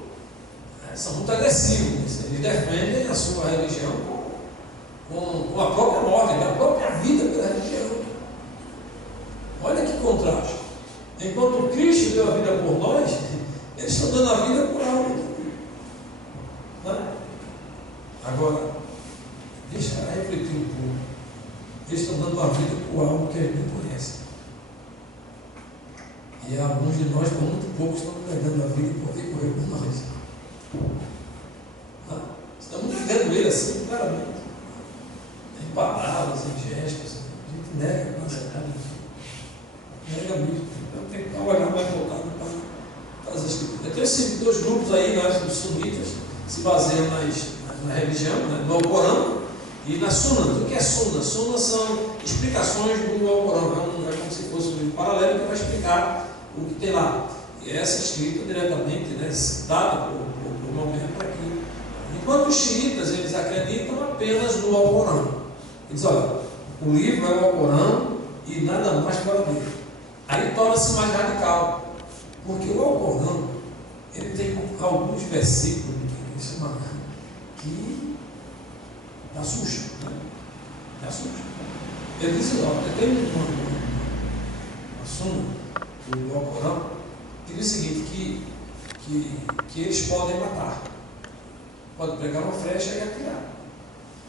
agressivos, eles defendem a sua religião com a própria morte, a própria vida pela religião. Olha que contraste. Enquanto Cristo deu a vida por nós, eles estão dando a vida por algo. Né? Agora, deixa eu refletir um pouco. Eles estão dando a vida por algo que eles não conhecem. E alguns de nós, por muito pouco, estamos negando a vida por vir correr por nós. Estamos negando ele assim, claramente. Em palavras, em gestos. A gente nega a nossa vida. Nega mesmo. Então tem que olhar mais voltado para as escrituras. Então esses dois grupos aí, nós, os sunitas, se baseiam na religião, né, no Alcorão e na Sunna. O que é Sunna? Sunna são explicações do Alcorão. É como se fosse um livro paralelo que vai explicar o que tem lá. E essa escrita diretamente, né, citada por Maomé para aqui. Enquanto os xiitas, eles acreditam apenas no Alcorão. Eles dizem, olha, o livro é o Alcorão e nada mais fora dele. Aí torna-se mais radical, porque o Alcorão, ele tem alguns versículos que dá susto, né? Dá susto. Ele diz, olha, tem uma Sunna do Alcorão que diz o seguinte, que eles podem matar, podem pegar uma flecha e atirar,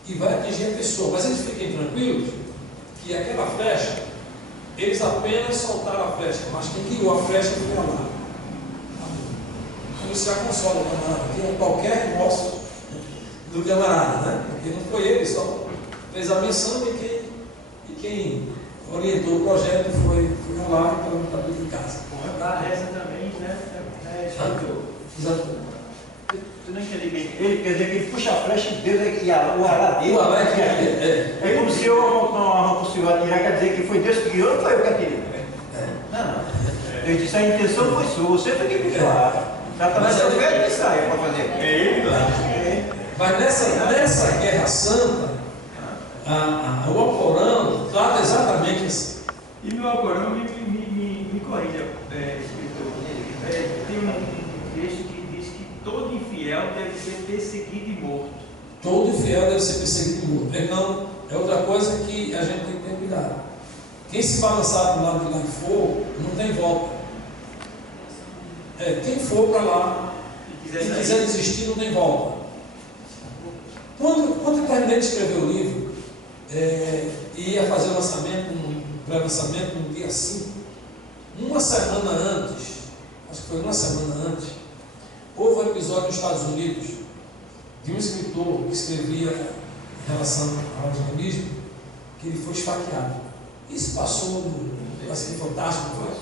e vai atingir a pessoa, mas eles fiquem tranquilos que aquela flecha, eles apenas soltaram a flecha, mas quem guiou a flecha foi lá. Então isso já consola o camarada, tem qualquer remorso do camarada, né? Porque não foi ele, só fez a missão e quem orientou o projeto foi lá e está tudo em casa. A reza também, né? Exato. Tu não entendeu bem. Ele quer dizer que ele puxa a flecha de Deus e o Alá dele. O Alá é como se eu não consigo atirar, quer dizer que foi Deus que guiou, não foi eu que atirei. Não. Ele disse, a intenção foi sua, você foi que puxou. Satanás é o velho que sai para fazer. É ele lá. Mas nessa Guerra Santa, o Alcorão trata exatamente assim. E no Alcorão me corrija, escritor. Tem um texto que diz que todo infiel deve ser perseguido e morto. Todo infiel deve ser perseguido e morto. Então, é outra coisa que a gente tem que ter cuidado. Quem se balançar para o lado de lá e for, não tem volta. Quem for para lá e quiser desistir, não tem volta. Quando eu terminei de escrever o livro, ia fazer o lançamento, um pré-lançamento no dia 5, uma semana antes, acho que foi uma semana antes, houve um episódio nos Estados Unidos de um escritor que escrevia em relação ao evangelismo, que ele foi esfaqueado. Isso passou assim, fantástico, não foi?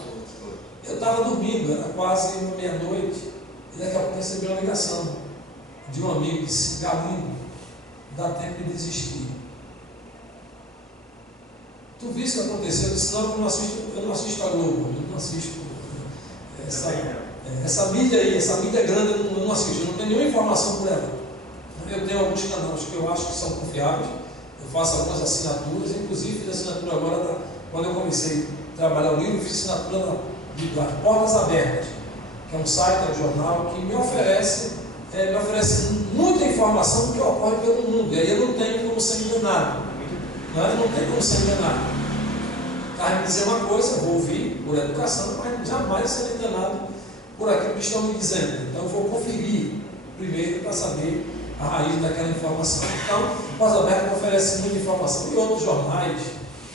Eu estava dormindo, era quase meia-noite, e daqui a pouco recebi uma ligação de um amigo que disse: Galindo, dá tempo de desistir. Tu viste o que aconteceu? Eu disse: não, eu não assisto a Globo, eu não assisto essa mídia aí, essa mídia grande, eu não assisto, eu não tenho nenhuma informação por ela. Eu tenho alguns canais que eu acho que são confiáveis, eu faço algumas assinaturas, inclusive fiz assinatura agora, quando eu comecei a trabalhar o livro, fiz assinatura das Portas Abertas, que é um site, é um jornal que me oferece muita informação do que ocorre pelo mundo, e aí eu não tenho como ser enganado. Não tem como ser enganado. O cara me dizer uma coisa, eu vou ouvir por educação, mas jamais ser enganado por aquilo que estão me dizendo. Então eu vou conferir primeiro para saber a raiz daquela informação. Então, o Portas Abertas oferece muita informação. E outros jornais,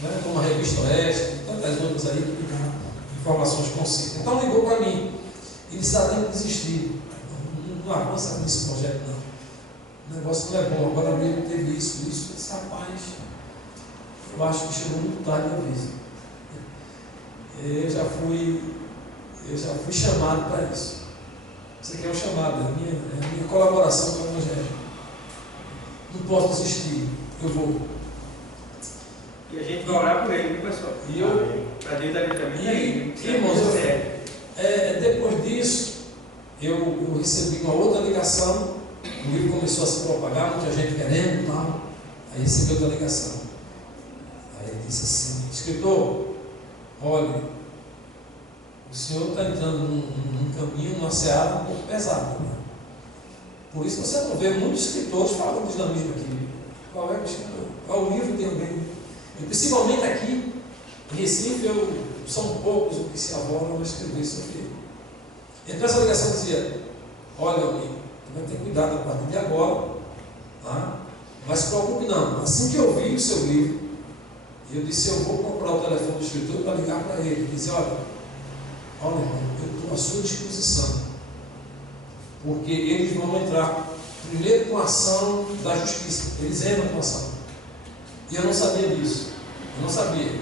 né, como a Revista Oeste, e tantas outras aí, que dão informações concisas. Então ligou para mim e disse: tem que desistir. Não avança nesse projeto, não. O negócio não é bom. Agora mesmo teve isso. Eu disse: rapaz, eu acho que chegou muito tarde a vez. Eu já fui chamado para isso. Isso aqui é um chamado, é a minha colaboração com o Evangelho. Não posso desistir, eu vou. E a gente vai orar por ele, viu, pessoal? Para Deus dar também. Irmãos, depois disso, eu recebi uma outra ligação. O livro começou a se propagar, muita gente querendo e tal. Aí recebi outra ligação. Aí ele disse assim: escritor, olha, o senhor está entrando num caminho, numa seara um pouco pesada, né? Por isso você não vê muitos escritores falando de islamismo aqui. Qual é o escritor? Qual o livro tem alguém? E principalmente aqui em Recife, são poucos os que se avolam a escrever sobre ele. Então essa ligação dizia: olha, amigo, tu vai ter cuidado a partir de agora, tá? Mas se preocupe não. Assim que eu vi o seu livro, eu disse: eu vou comprar o telefone do escritor para ligar para ele. Ele disse: olha, irmão, eu estou à sua disposição, porque eles vão entrar primeiro com a ação da justiça. Eles entram com a ação. E eu não sabia disso. Eu não sabia.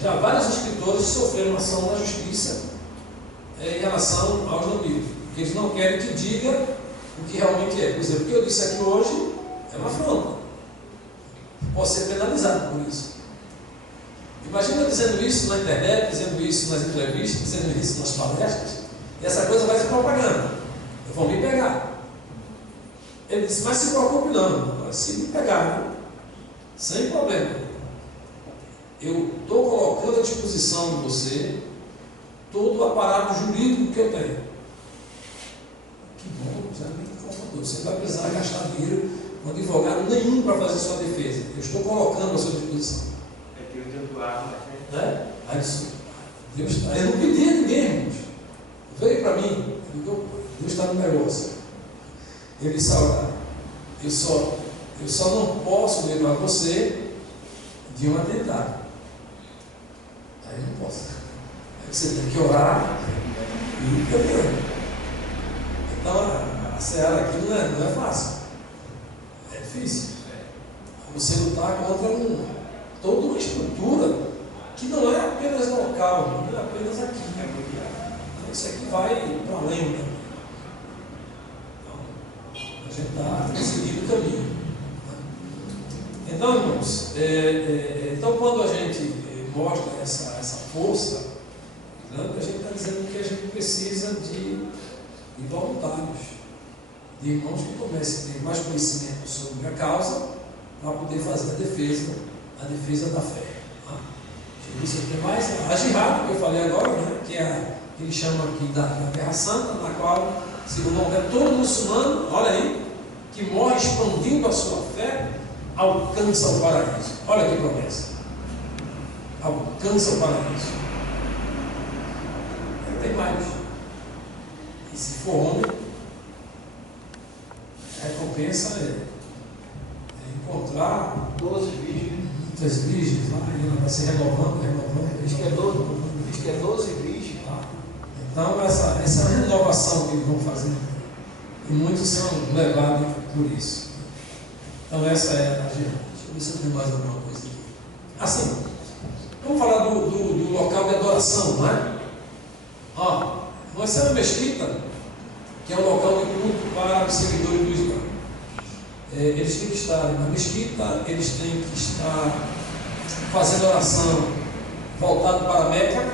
Já vários escritores sofreram ação da justiça em relação aos islamistas, porque eles não querem que diga o que realmente é. Por exemplo, o que eu disse aqui hoje é uma afronta. Posso ser penalizado por isso. Imagina eu dizendo isso na internet, dizendo isso nas entrevistas, dizendo isso nas palestras, e essa coisa vai se propagando. Vão me pegar. Ele disse: mas se preocupe não, se me pegar, sem problema, eu estou colocando à disposição de você todo o aparato jurídico que eu tenho. Que bom, já me confortou. Você não vai precisar gastar dinheiro com advogado nenhum para fazer sua defesa. Eu estou colocando à sua disposição. Né? Aí disse: Deus está. Eu não pedi a ninguém, irmãos. Veio para mim, Deus está no negócio. Ele disse: olha, eu só não posso levar você de um atentado. Aí eu não posso. Aí você tem que orar e ir caminhando. Então a seara aqui não é fácil. É difícil. Você lutar contra toda uma estrutura que não é apenas local, não é apenas aqui. Isso aqui vai para além. Né? Então, a gente está seguindo o caminho. Então, irmãos, então quando a gente mostra essa força, a gente está dizendo que a gente precisa de voluntários, de irmãos que comecem a ter mais conhecimento sobre a causa para poder fazer a defesa da fé. Tá? Isso aqui é mais a jihad, que eu falei agora, né? Que ele chama aqui da Guerra Santa, na qual, segundo o Alberto, todo muçulmano, olha aí, que morre expandindo a sua fé, alcança o paraíso. Olha que promessa. alcança o paraíso. Tem mais. E se for homem, a recompensa é encontrar 12 virgens. muitas virgens lá, e ela vai se renovando. Diz que é 12 virgens. Então, essa é a renovação que eles vão fazer. E muitos são levados por isso. Então, essa é a Deixa eu ver se eu tenho mais alguma coisa aqui. Assim, vamos falar do local de adoração, não é? Nós temos a mesquita, que é um local de culto para os seguidores do Islã. Eles têm que estar na mesquita, eles têm que estar fazendo oração voltado para a Meca,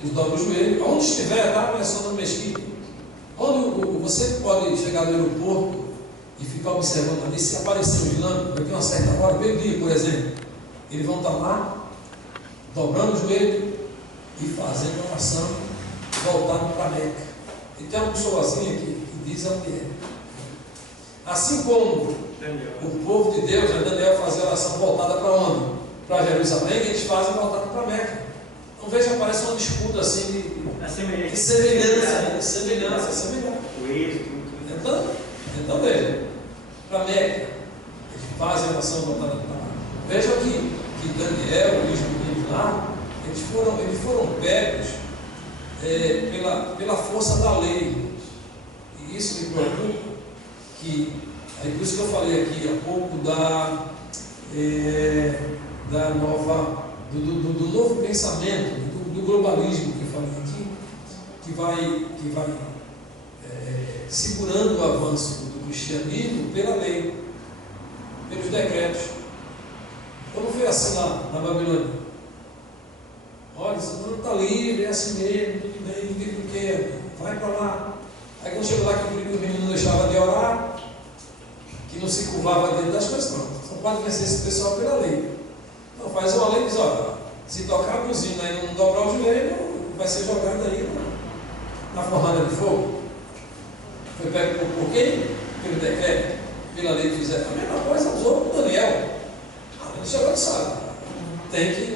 eles dobram o joelho, onde estiver, tá? Não é só na mesquita. Onde você pode chegar no aeroporto e ficar observando ali, se aparecer um islâmico, daqui a uma certa hora, meio-dia, por exemplo, eles vão estar lá, dobrando o joelho e fazendo oração voltado para a Meca. E tem uma pessoazinha que diz onde é. Assim como o povo de Deus, Daniel, fazia oração voltada para onde? Para Jerusalém, eles fazem voltada para a Meca. Então veja, parece uma disputa assim de semelhança. O êxito, tudo. Então veja, para a Meca, eles fazem oração voltada para lá. Veja que Daniel e os meninos lá, eles foram pegos pela força da lei. E isso me preocupa, é por isso que eu falei aqui há pouco do novo pensamento, do globalismo que eu falei aqui, que vai segurando o avanço do cristianismo pela lei, pelos decretos. Como foi assim lá na Babilônia? Olha, você não está livre, é assim mesmo, tudo bem, ninguém não quer, vai para lá. Aí quando chegou lá que o menino não deixava de orar, que não se curvava dentro das coisas, não. Só pode vencer esse pessoal pela lei. Então faz uma lei e diz, olha, se tocar a buzina e não dobrar o joelho, vai ser jogado aí na fornalha de fogo. Foi pego por quem? Pelo decreto, pela lei que fizeram. A mesma coisa usou com Daniel. Ele chegou e disse,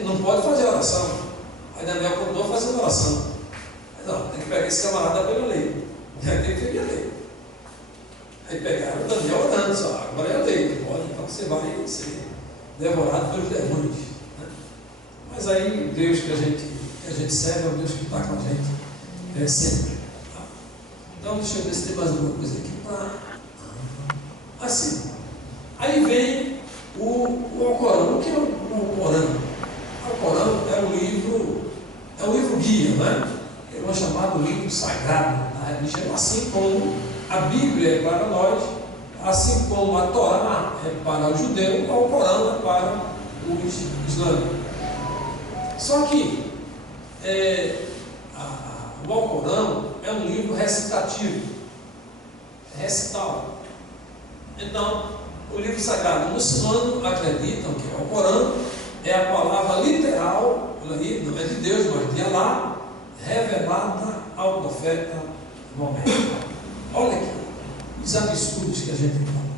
não pode fazer oração. Aí Daniel continuou fazendo oração. Não, tem que pegar esse camarada pela lei. Tem que seguir a lei. Aí pegaram o Daniel orando, agora é a lei, pode, então você vai ser devorado pelos demônios. Né? Mas aí o Deus que a gente serve é o Deus que está com a gente sempre. Tá? Então deixa eu ver se tem mais alguma coisa aqui. Assim, aí vem o Alcorão. O que é o Corão? O Corão é um livro guia, né? É chamado livro sagrado da religião, assim como a Bíblia é para nós, assim como a Torá é para o judeu, o Alcorão é para os islâmicos. Só que o Alcorão é um livro recitativo, recital. Então, o livro sagrado, os muçulmanos acreditam que o Alcorão é a palavra literal, não é de Deus, mas de Alá, revelada ao profeta Maomé. Olha aqui os absurdos que a gente fala.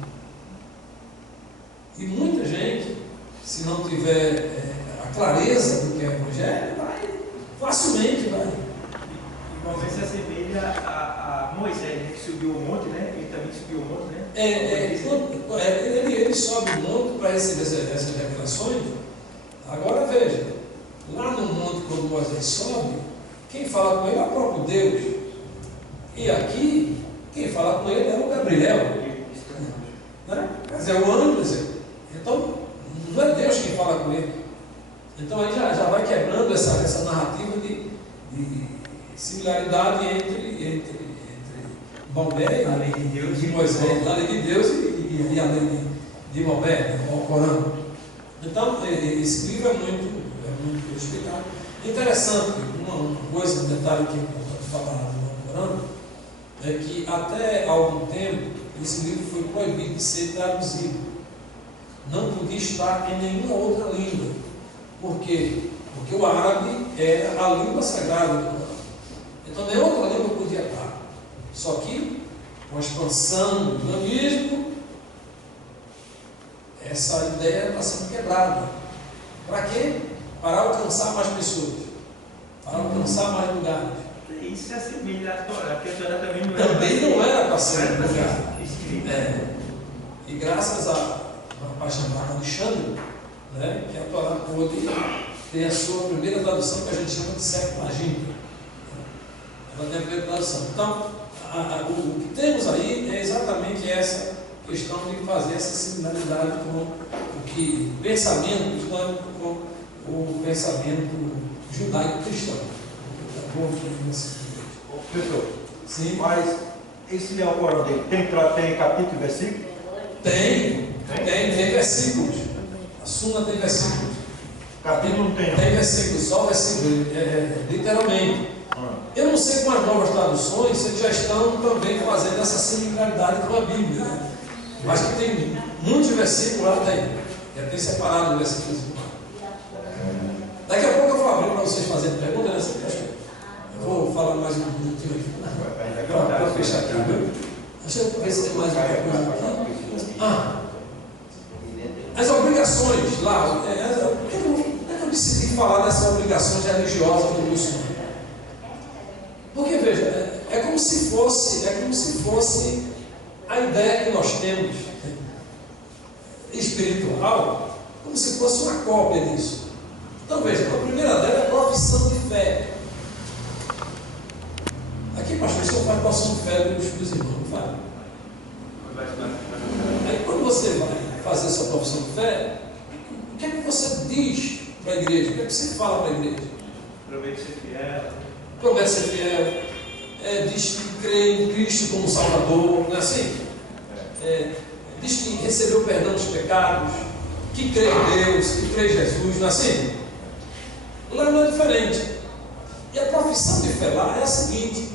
E muita gente, se não tiver a clareza do que é o Evangelho, facilmente vai. E Maomé se assemelha a Moisés, né, que subiu o monte, né? Ele também subiu o monte, né? Ele sobe o monte para receber essas revelações. Agora veja, lá no monte, quando Moisés sobe, quem fala com ele é o próprio Deus. E aqui, quem fala com ele é o Gabriel. Né? Quer dizer, o anjo. Então, não é Deus quem fala com ele. Então aí já vai quebrando essa narrativa de similaridade entre Maomé a lei de Deus e Moisés, a lei de Deus e a lei de Maomé, o Corão. Então, esse livro é muito explicado. Interessante, uma coisa, um detalhe que é importante falar no Corão, é que até algum tempo esse livro foi proibido de ser traduzido. Não podia estar em nenhuma outra língua. Por quê? Porque o árabe era a língua sagrada do Corão. Então nem outra língua podia estar. Só que, com a expansão do islamismo, essa ideia está sendo quebrada. Para quê? para alcançar mais pessoas, para alcançar mais lugares. Isso se assemelha à Torá, porque a Torá também não era para ser lugar. escrita. E graças a rapaz chamado Alexandre, né, que a Torá pôde ter a sua primeira tradução, que a gente chama de Septuaginta. Ela tem a primeira tradução. Então, o que temos aí é exatamente essa questão de fazer essa similaridade com o que pensamento islâmico com o pensamento judaico-cristão. Professor, Sim. mas esse Alcorão dele tem capítulo e versículo? Tem versículos. A Suna tem versículos. Capítulo não tem, não. Tem versículos, só versículos, literalmente. Eu não sei com as novas traduções se eles já estão também fazendo essa similaridade com a Bíblia, né? Mas que tem muitos versículos lá, já tem separado os versículos. Daqui a pouco eu vou abrir para vocês fazerem perguntas nessa questão. Eu vou falar mais um minutinho aqui para fechar aqui, viu? Deixa eu ver se tem mais alguma coisa aqui. As obrigações lá, eu decidi falar dessas obrigações religiosas do muçulmano. Porque veja, é como se fosse a ideia que nós temos espiritual, como se fosse uma cópia disso. Então veja, a primeira dela é a profissão de fé. Aqui, pastor, o senhor faz profissão de fé dos irmãos, não faz? Aí quando você vai fazer a sua profissão de fé, o que é que você diz para a igreja? O que é que você fala para a igreja? Promete ser fiel. Promete ser fiel, diz que crê em Cristo como Salvador, não é assim? Diz que recebeu o perdão dos pecados, que crê em Deus, que crê em Jesus, não é assim? Lá não é diferente. E a profissão de fé lá é a seguinte: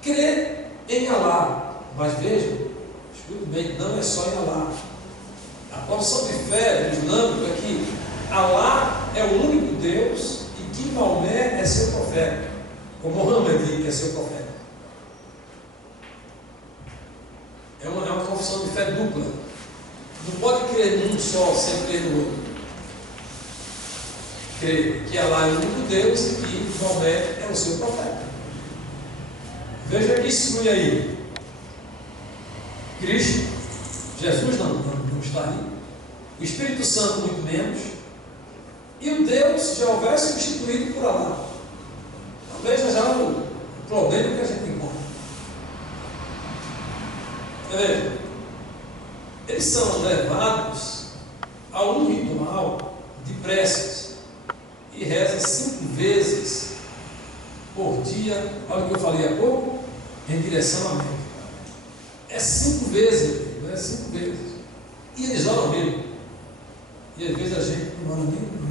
crer em Alá. Mas veja, escute bem, não é só em Alá. A profissão de fé do islâmico é que Alá é o único Deus e que Maomé é seu profeta, como Mohammed é seu profeta. É uma confissão de fé dupla. Não pode crer num só sem crer no outro. Crer que Allah é o único Deus e que Maomé é o seu profeta. Veja que isso exclui aí Cristo, Jesus não está aí, o Espírito Santo muito menos, e o Deus já houver substituído por Allah. Então veja já o problema que a gente encontra. Veja, eles são levados a um ritual de preces e reza 5 vezes por dia, olha o que eu falei há pouco, em direção à Meca. É 5 vezes, não é 5 vezes. E eles oram mesmo. E às vezes a gente não ora nem.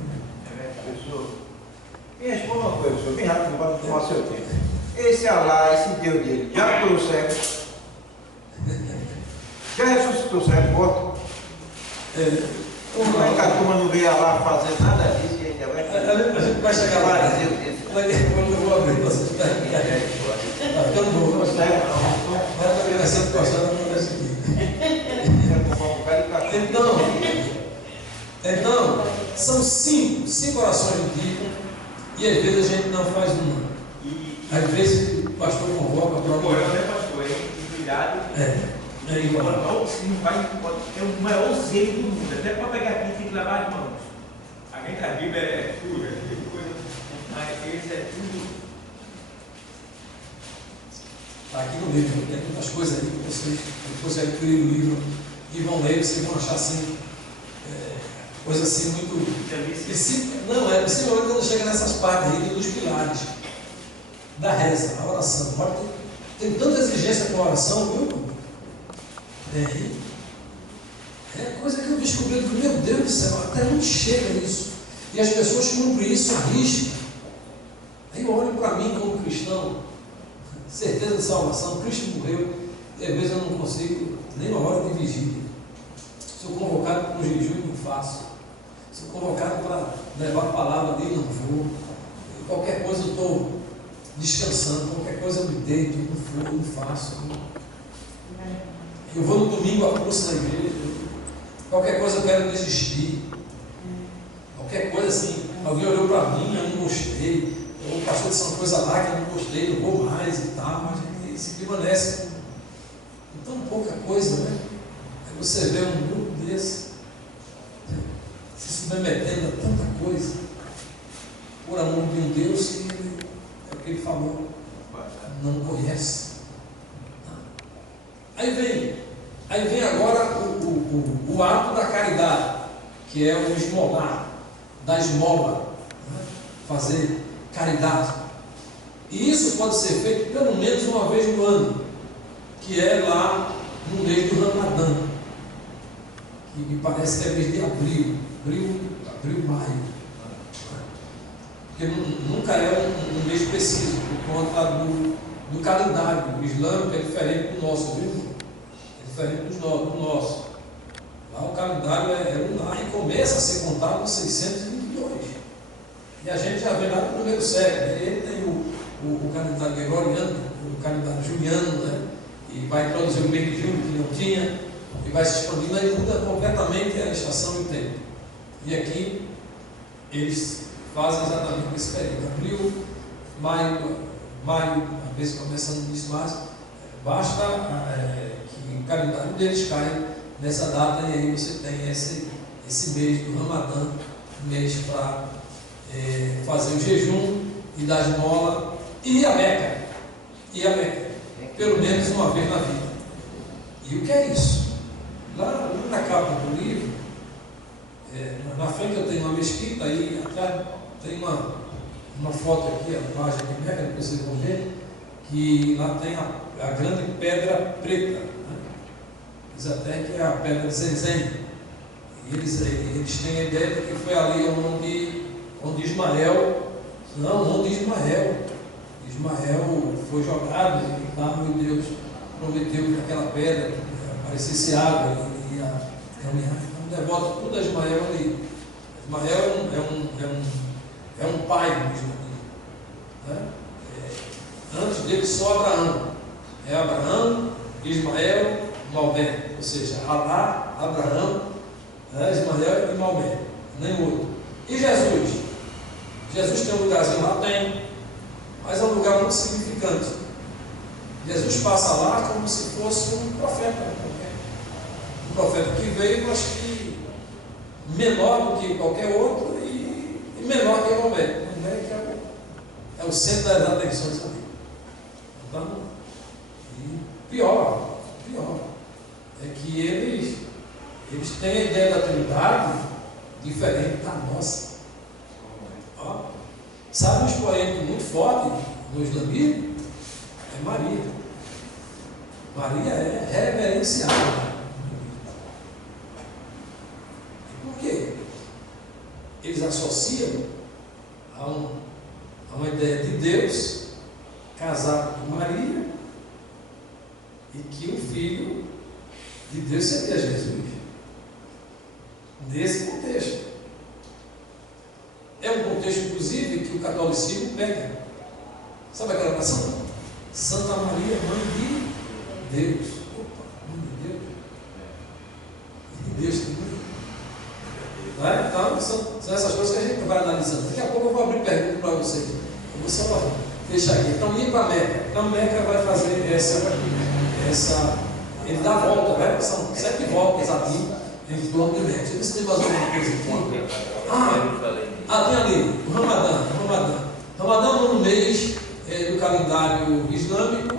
Professor, me responda uma coisa, professor, bem rápido, para não tomar seu tempo. Esse Alá, esse Deus dele, já curou cego? Já ressuscitou cego, morto? Como é que a turma não veio Alá fazer nada disso e ainda vai fazer? A gente vai chegar lá. Quando eu vou abrir para vocês. Eu não vou. Vai ser encostado no meu seguinte. Então, são 5 orações no dia, e às vezes a gente não faz uma. Às vezes o pastor convoca para o né, pastor? É cuidado. É o maior zelo do mundo. Até para pegar aqui tem que lavar as mãos. A gente, a Bíblia é pura, coisa. Mas esse é tudo. Está aqui no livro, tem muitas coisas aí que vocês, depois de adquirir o livro e vão ler, vocês vão achar assim, coisa assim muito. Não, principalmente quando chega nessas partes aí dos pilares da reza, a oração. Agora tem tanta exigência com a oração, viu? É coisa que eu descobri que, meu Deus do céu, até onde chega nisso? E as pessoas cumprem isso à risca. Aí eu olho para mim como cristão, certeza de salvação, Cristo morreu, e às vezes eu não consigo nem uma hora de vigília. Sou convocado para um jejum, não faço. Sou convocado para levar a palavra ali, não vou. E qualquer coisa eu estou descansando, qualquer coisa eu me deito, não faço. Eu vou no domingo à força na igreja, qualquer coisa eu quero desistir. Qualquer coisa assim. Alguém olhou para mim, eu não gostei. Ou o pastor disse uma coisa lá que eu não gostei, não vou mais e tal. Mas a gente se permanece com tão pouca coisa, né? Aí você vê um grupo desse se submetendo a tanta coisa por amor de um Deus que é o que ele falou, não conhece. Aí vem agora o ato da caridade, que é o esmolar, da esmola, né? Fazer caridade. E isso pode ser feito pelo menos uma vez no ano, que é lá no mês do Ramadã, que me parece que é mês de abril, maio. Porque nunca é um mês preciso, por conta do calendário islâmico, é diferente do nosso, viu? É diferente do nosso. Lá o calendário é lunar e começa a ser contado em 622. E a gente já vê lá no primeiro século. Ele tem o calendário gregoriano, o calendário juliano, né? E vai introduzir o mês de julho, que não tinha, e vai se expandindo, aí muda completamente a estação e o tempo. E aqui eles fazem exatamente nesse período, abril, maio, às vezes começando no início de março, basta que o calendário deles caia nessa data, e aí você tem esse mês do Ramadã, mês para fazer o jejum e dar esmola, e a Meca, pelo menos uma vez na vida. E o que é isso? Lá na capa do livro, na frente eu tenho uma mesquita, aí atrás tem uma foto aqui, a página de Meca, que vocês vão ver, que lá tem a grande pedra preta, né? Diz até que é a pedra de Zenzém. E eles têm a ideia de que foi ali onde Ismael foi jogado, e lá Deus prometeu que aquela pedra aparecesse água e ia caminhar. Então devota tudo a Ismael ali. Ismael é um pai do islamismo, né? Antes dele só Abraão. É Abraão, Ismael, Maomé. Ou seja, Alá, Abraão, Ismael e Maomé. Nem outro. E Jesus? Jesus tem um lugarzinho lá? Tem. Mas é um lugar muito significante. Jesus passa lá como se fosse um profeta. Um profeta que veio, mas que menor do que qualquer outro e menor que Maomé. Maomé que é o centro das atenções ali. Então, e pior, é que eles têm a ideia da Trindade diferente da nossa. Ó, sabe um expoente muito forte no islamismo? É Maria. Maria é reverenciada. E por quê? Eles associam a uma ideia de Deus casado com Maria e que o filho de Deus seria Jesus. Nesse contexto. É um contexto, inclusive, que o catolicismo pega. Sabe aquela oração? Santa Maria, Mãe de Deus. Opa, Mãe de Deus. E de Deus também. Tá? Então, são essas coisas que a gente vai analisando. Daqui a pouco eu vou abrir pergunta para vocês. Eu vou só deixar aqui. Então, ir para Meca. Então, Meca vai fazer essa. Ele dá a volta, né? São 7 voltas aqui em torno de Meca. Deixa eu ver se tem mais alguma coisa aqui. Tem ali, o Ramadã. Ramadã é um mês do calendário islâmico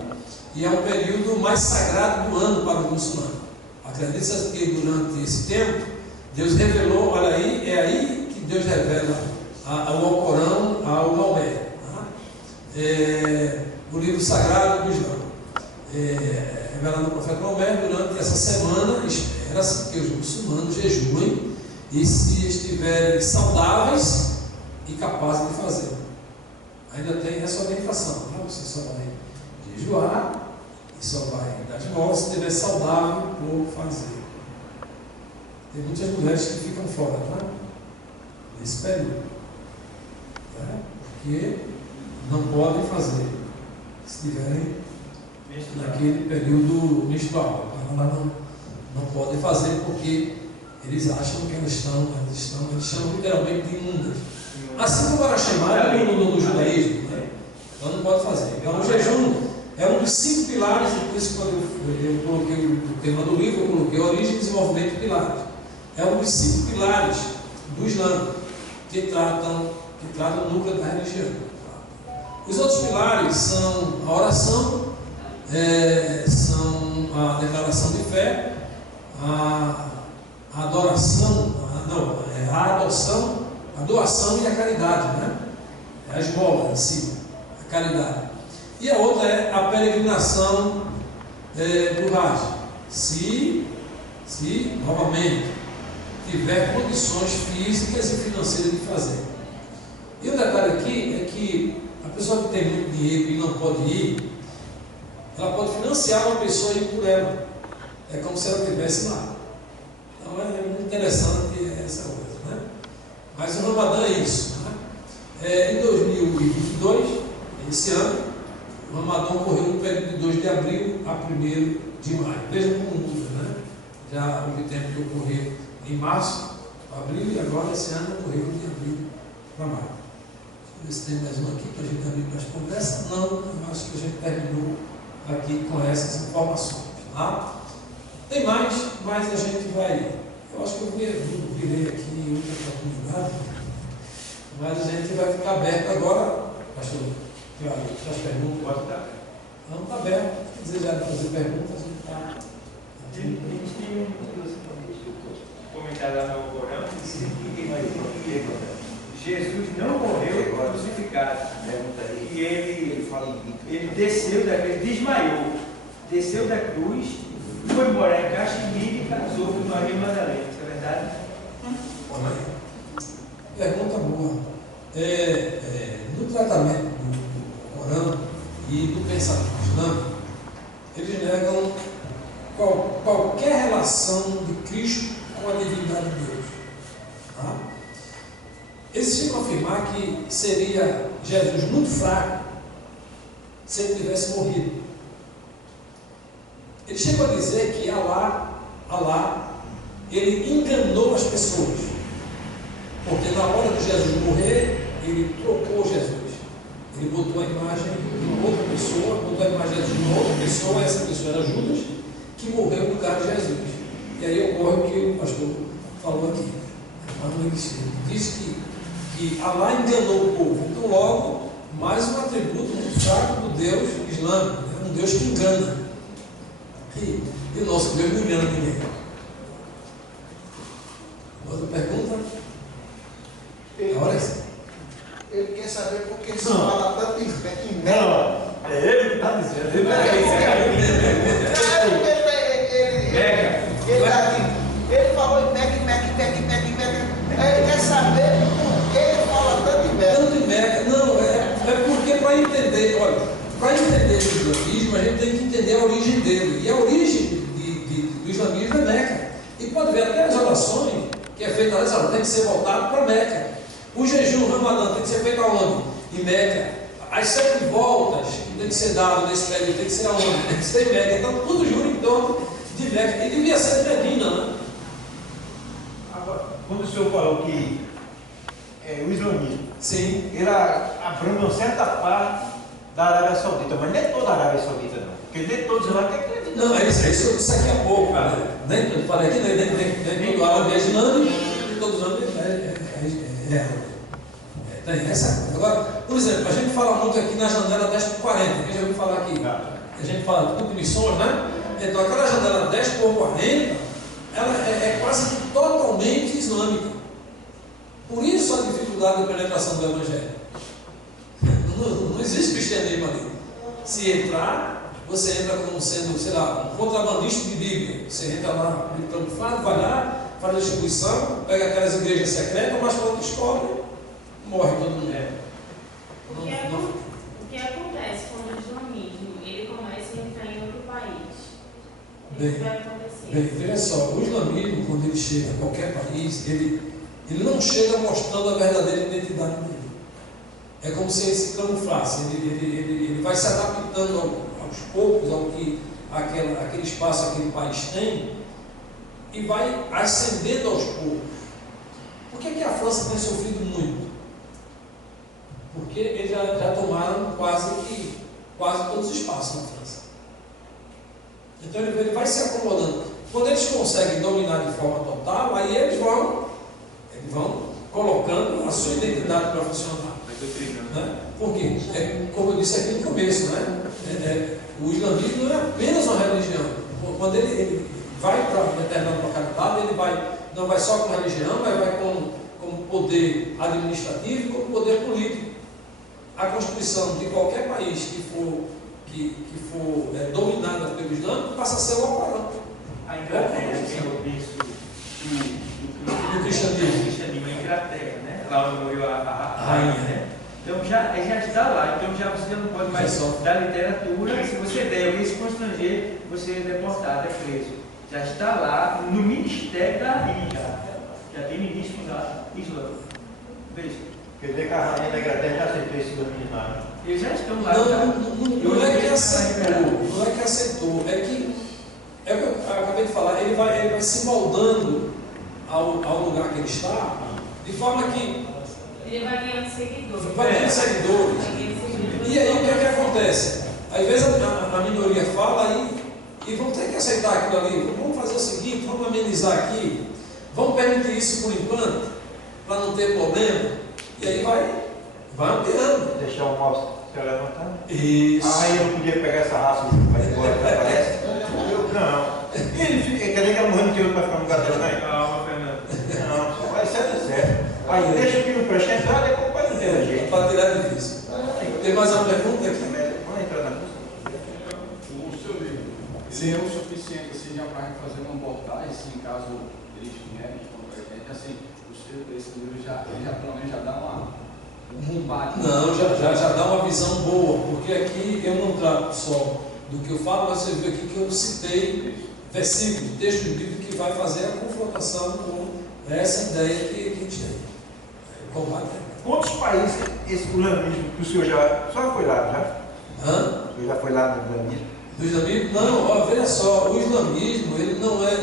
e é um período mais sagrado do ano para o muçulmano. Acredita-se que durante esse tempo, Deus revelou, olha aí, é aí que Deus revela ao Alcorão, ao Maomé. O livro sagrado do Islã. Revelado ao profeta Maomé, durante essa semana, espera-se que os muçulmanos jejuem e se estiverem saudáveis e capazes de fazer. Ainda tem essa orientação, né? Você só vai jejuar e só vai dar esmola se estiver saudável por fazer. Tem muitas mulheres que ficam fora, né? Nesse período, né? Porque não podem fazer se estiverem naquele período menstrual. Elas não podem fazer porque eles acham que eles chamam literalmente de imundas. Assim como era chamado no judaísmo, né? Então não pode fazer. Então o jejum é um dos 5 pilares, e por isso quando eu coloquei o tema do livro, eu coloquei origem, desenvolvimento e pilares. É um dos 5 pilares do Islã que tratam o núcleo da religião. Os outros pilares são a oração, são a declaração de fé, a adoração, a adoção, a doação e a caridade, né? A esmola em si, a caridade. E a outra é a peregrinação do Hajj. Se novamente tiver condições físicas e financeiras de fazer. E o detalhe aqui é que a pessoa que tem muito dinheiro e não pode ir, ela pode financiar uma pessoa e ir por ela. É como se ela estivesse lá. Então é muito interessante essa coisa, né? Mas o Ramadã é isso, né? Em 2022, esse ano, o Ramadã ocorreu no período de 2 de abril a 1º de maio. Veja como muda, né? Já houve tempo que ocorreu em março, abril, e agora esse ano ocorreu de abril para maio. Deixa eu ver se tem mais uma aqui para a gente abrir para as conversas. Não, eu acho que a gente terminou aqui com essas informações. Tá? Tem mais, mas a gente vai. Eu acho que eu virei aqui em outra oportunidade, mas a gente vai ficar aberto agora. Pastor, claro, as perguntas. Pode estar. Não, está aberto. Se desejar fazer perguntas, a gente está. A gente tem um comentário lá no Corão que diz que Jesus não morreu crucificado. E ele desceu da cruz, desmaiou, desceu da cruz, foi morar em Caxemira e casou com Maria Madalena. Isso é verdade? Pergunta boa. No tratamento do Corão e do pensamento islâmico, eles negam qualquer relação de Cristo com a divindade de Deus. Tá? Eles chegam a afirmar que seria Jesus muito fraco se ele tivesse morrido. Eles chegam a dizer que Alá, ele enganou as pessoas, porque na hora de Jesus morrer, ele trocou Jesus. Ele botou a imagem de uma outra pessoa, botou a imagem de uma outra pessoa, e essa pessoa era Judas, que morreu no lugar de Jesus. E aí ocorre o que o pastor falou aqui. Ele diz que Alá enganou o povo. Então, logo, mais um atributo muito fraco do Deus islâmico, né? Um Deus que engana. E o nosso Deus não engana ninguém. Outra pergunta? Ele quer saber por que se fala tanto em Meca. Não, é ele que está dizendo. Ele falou em Meca. Ele quer saber por que ele fala tanto em Meca. Tanto em Meca, não, é porque para entender, olha, para entender o islamismo, a gente tem que entender a origem dele. E a origem do islamismo é Meca. E pode ver até as orações que é feita lá, tem que ser voltado para Meca. O jejum, o Ramadã, tem que ser feito aonde? Em Meca. As 7 voltas que tem que ser dado nesse período tem que ser aonde? Tem que ser em Meca. Então tudo jura em torno de Meca. E devia ser Medina, né? Agora, quando o senhor falou que o islamismo, Sim. ele abrange uma certa parte da Arábia Saudita, mas nem toda a Arábia Saudita não, porque nem todos lá querem acreditar. Não, é isso eu disse aqui a pouco. Nem eu falei aqui, nem todo árabe é islâmico, nem todo islâmico tem essa coisa. Agora, por exemplo, a gente fala muito aqui na janela 10/40, quem já ouviu falar aqui? A gente fala de culto de missões, né? Então aquela janela 10/40, ela é quase totalmente islâmica. Por isso a dificuldade da penetração do Evangelho. Não existe cristianismo ali. Se entrar, você entra como sendo, sei lá, um contrabandista de Bíblia. Você entra lá, camuflado, vai lá, faz a distribuição, pega aquelas igrejas secretas, mas quando descobre, morre todo mundo. O que acontece quando o islamismo ele começa a entrar em outro país? O que vai acontecer? Bem, veja só, o islamismo, quando ele chega a qualquer país, ele não chega mostrando a verdadeira identidade dele. É como se ele se camuflasse, ele vai se adaptando aos poucos ao que aquele espaço, aquele país tem, e vai ascendendo aos poucos. Por que a França tem sofrido muito? porque eles já tomaram quase todos os espaços na França. Então ele vai se acomodando. Quando eles conseguem dominar de forma total, aí eles vão colocando a sua identidade para funcionar. Né? Porque, como eu disse aqui no começo, né? O islamismo não é apenas uma religião. Quando ele vai para determinada localidade, ele não vai só com religião, mas vai com poder administrativo e com poder político. A Constituição de qualquer país que for dominada pelo Islã passa a ser o Alcorão. A Inglaterra tem o berço do cristianismo, a Inglaterra, né? Lá onde morreu a rainha, né? Então já está lá, então você não pode mais dar literatura, se você der isso com estrangeiro, você é deportado, é preso. Já está lá no ministério da rainha, já tem ministro da Islã. Veja. Quer dizer que a rainha da Inglaterra já aceitou esse domínio lá. Eles já estão lá. Não é que aceitou, é que eu acabei de falar, ele vai se moldando ao lugar que ele está, de forma que ele vai ganhando seguidores. E aí o que acontece? Às vezes a minoria fala e vamos ter que aceitar aquilo ali. Vamos fazer o seguinte, vamos amenizar aqui, vamos permitir isso por enquanto, para não ter problema. E aí vai ampliando. Deixar o mouse se levantando. Isso. Eu não podia pegar essa raça e vai embora que aparece. Não. Quer dizer que ela morreu no teu para ficar no lugar dela, né? Calma, Fernando. Não, só vai certo. Aí deixa aqui no preste entrar, depois pode ter gente. Para tirar difícil. Tem mais uma pergunta aqui? Vamos entrar na música. O seu livro, ele é o suficiente assim, já para fazer uma abordagem, assim, caso eles vierem, assim, esse livro ele já pelo menos já dá um rumbate. Não, já dá uma visão boa, porque aqui eu não trato só do que eu falo, mas você viu aqui que eu citei versículos, texto do livro que vai fazer a confrontação com essa ideia que a gente tem. Quantos países esse islamismo que o senhor já foi lá, já? Hã? O senhor já foi lá no islamismo? Do islamismo? Não, veja só, o islamismo ele não é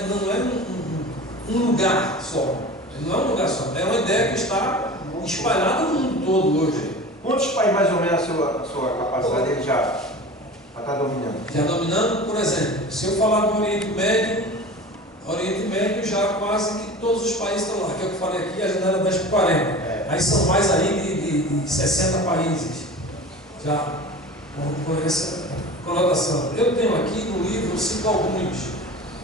um lugar só. Ele não é um lugar só, é uma ideia que está espalhada no mundo todo hoje. Quantos países mais ou menos a sua capacidade ele já está dominando? Já dominando, por exemplo, se eu falar do Oriente Médio já quase que todos os países estão lá, que eu falei aqui, a janela 10 por 40. Aí são mais aí de 60 países, já com essa conotação. Eu tenho aqui no livro, eu cito alguns.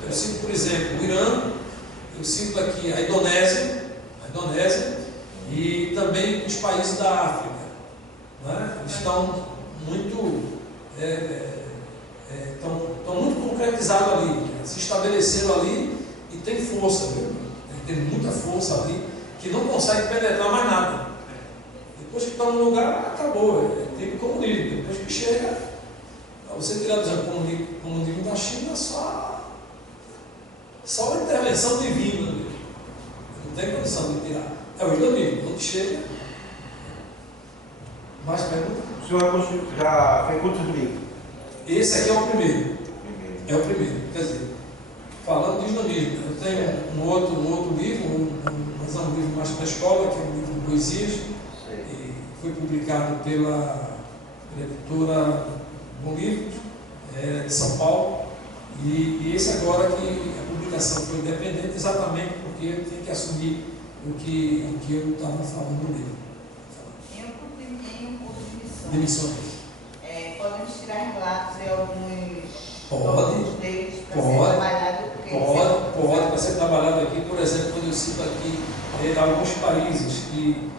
Eu cito, por exemplo, o Irã, eu cito aqui a Indonésia e também os países da África. Né? Eles estão muito concretizados ali, se estabeleceram ali e tem força, viu? Tem muita força ali, que não consegue penetrar mais nada. Depois que está no lugar, acabou. É tipo comunismo. Depois que chega, você tirar do comunismo da China, só a intervenção divina. Não tem condição de tirar. É o islamismo. Quando chega. Mais perguntas? O senhor já fez quantos livros? Esse aqui é o primeiro. É o primeiro. Quer dizer, falando de islamismo, eu tenho um outro livro, mas é um livro mais para a escola, que é um livro de poesias, e foi publicado pela editora Bom Livros, de São Paulo, e esse agora que a publicação foi independente, exatamente porque eu tenho que assumir o que eu estava falando no livro. Eu terminei um curso de missões. Podemos tirar relatos de alguns deles para ser trabalhado? Pode, para ser trabalhado aqui, por exemplo, quando eu cito aqui alguns países que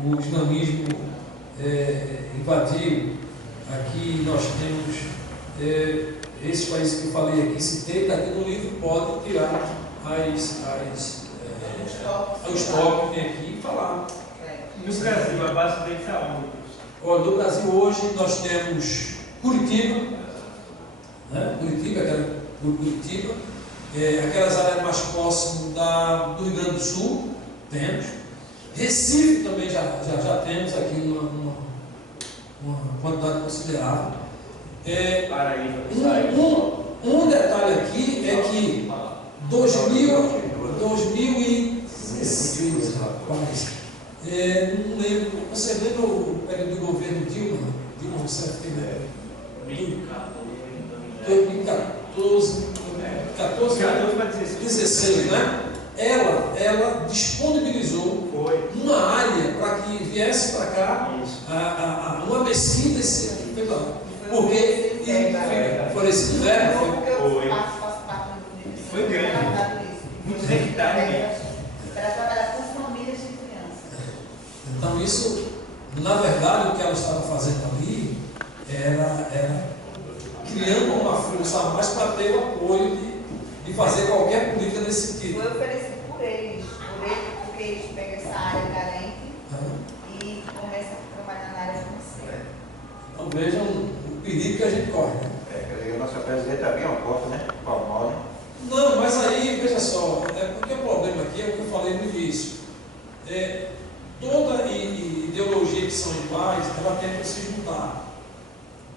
o islamismo invadiu. Aqui nós temos esses países que eu falei aqui, citei, daqui no livro pode tirar os tópicos que tem aqui e falar. No Brasil, a base deles é onde? Olha, no Brasil hoje nós temos Curitiba, né? Curitiba, aquelas áreas mais próximas do Rio Grande do Sul, temos. Recife também já temos aqui uma quantidade considerável. Um detalhe aqui é que 2016, rapaz, Não lembro. Você lembra o período do governo Dilma? Dilma Rousseff? 2014, 16, né? Ela disponibilizou uma área para que viesse para cá uma mesquita esse ano. Porque foi esse inverno. Foi grande. Muitos hectares. Para trabalhar com famílias de crianças. Então isso, na verdade, o que ela estava fazendo ali era criando uma força a mais para ter o apoio de fazer qualquer política nesse sentido. Foi oferecido por eles, porque eles pegam essa área carente e começam a trabalhar na área financeira. Então vejam o perigo que a gente corre. Né? Quer dizer, a nossa presidenta abriu uma porta, né? Palmal, né? Não, mas aí, veja só, porque o problema aqui é o que eu falei no início. Toda ideologia que são iguais, ela tenta se juntar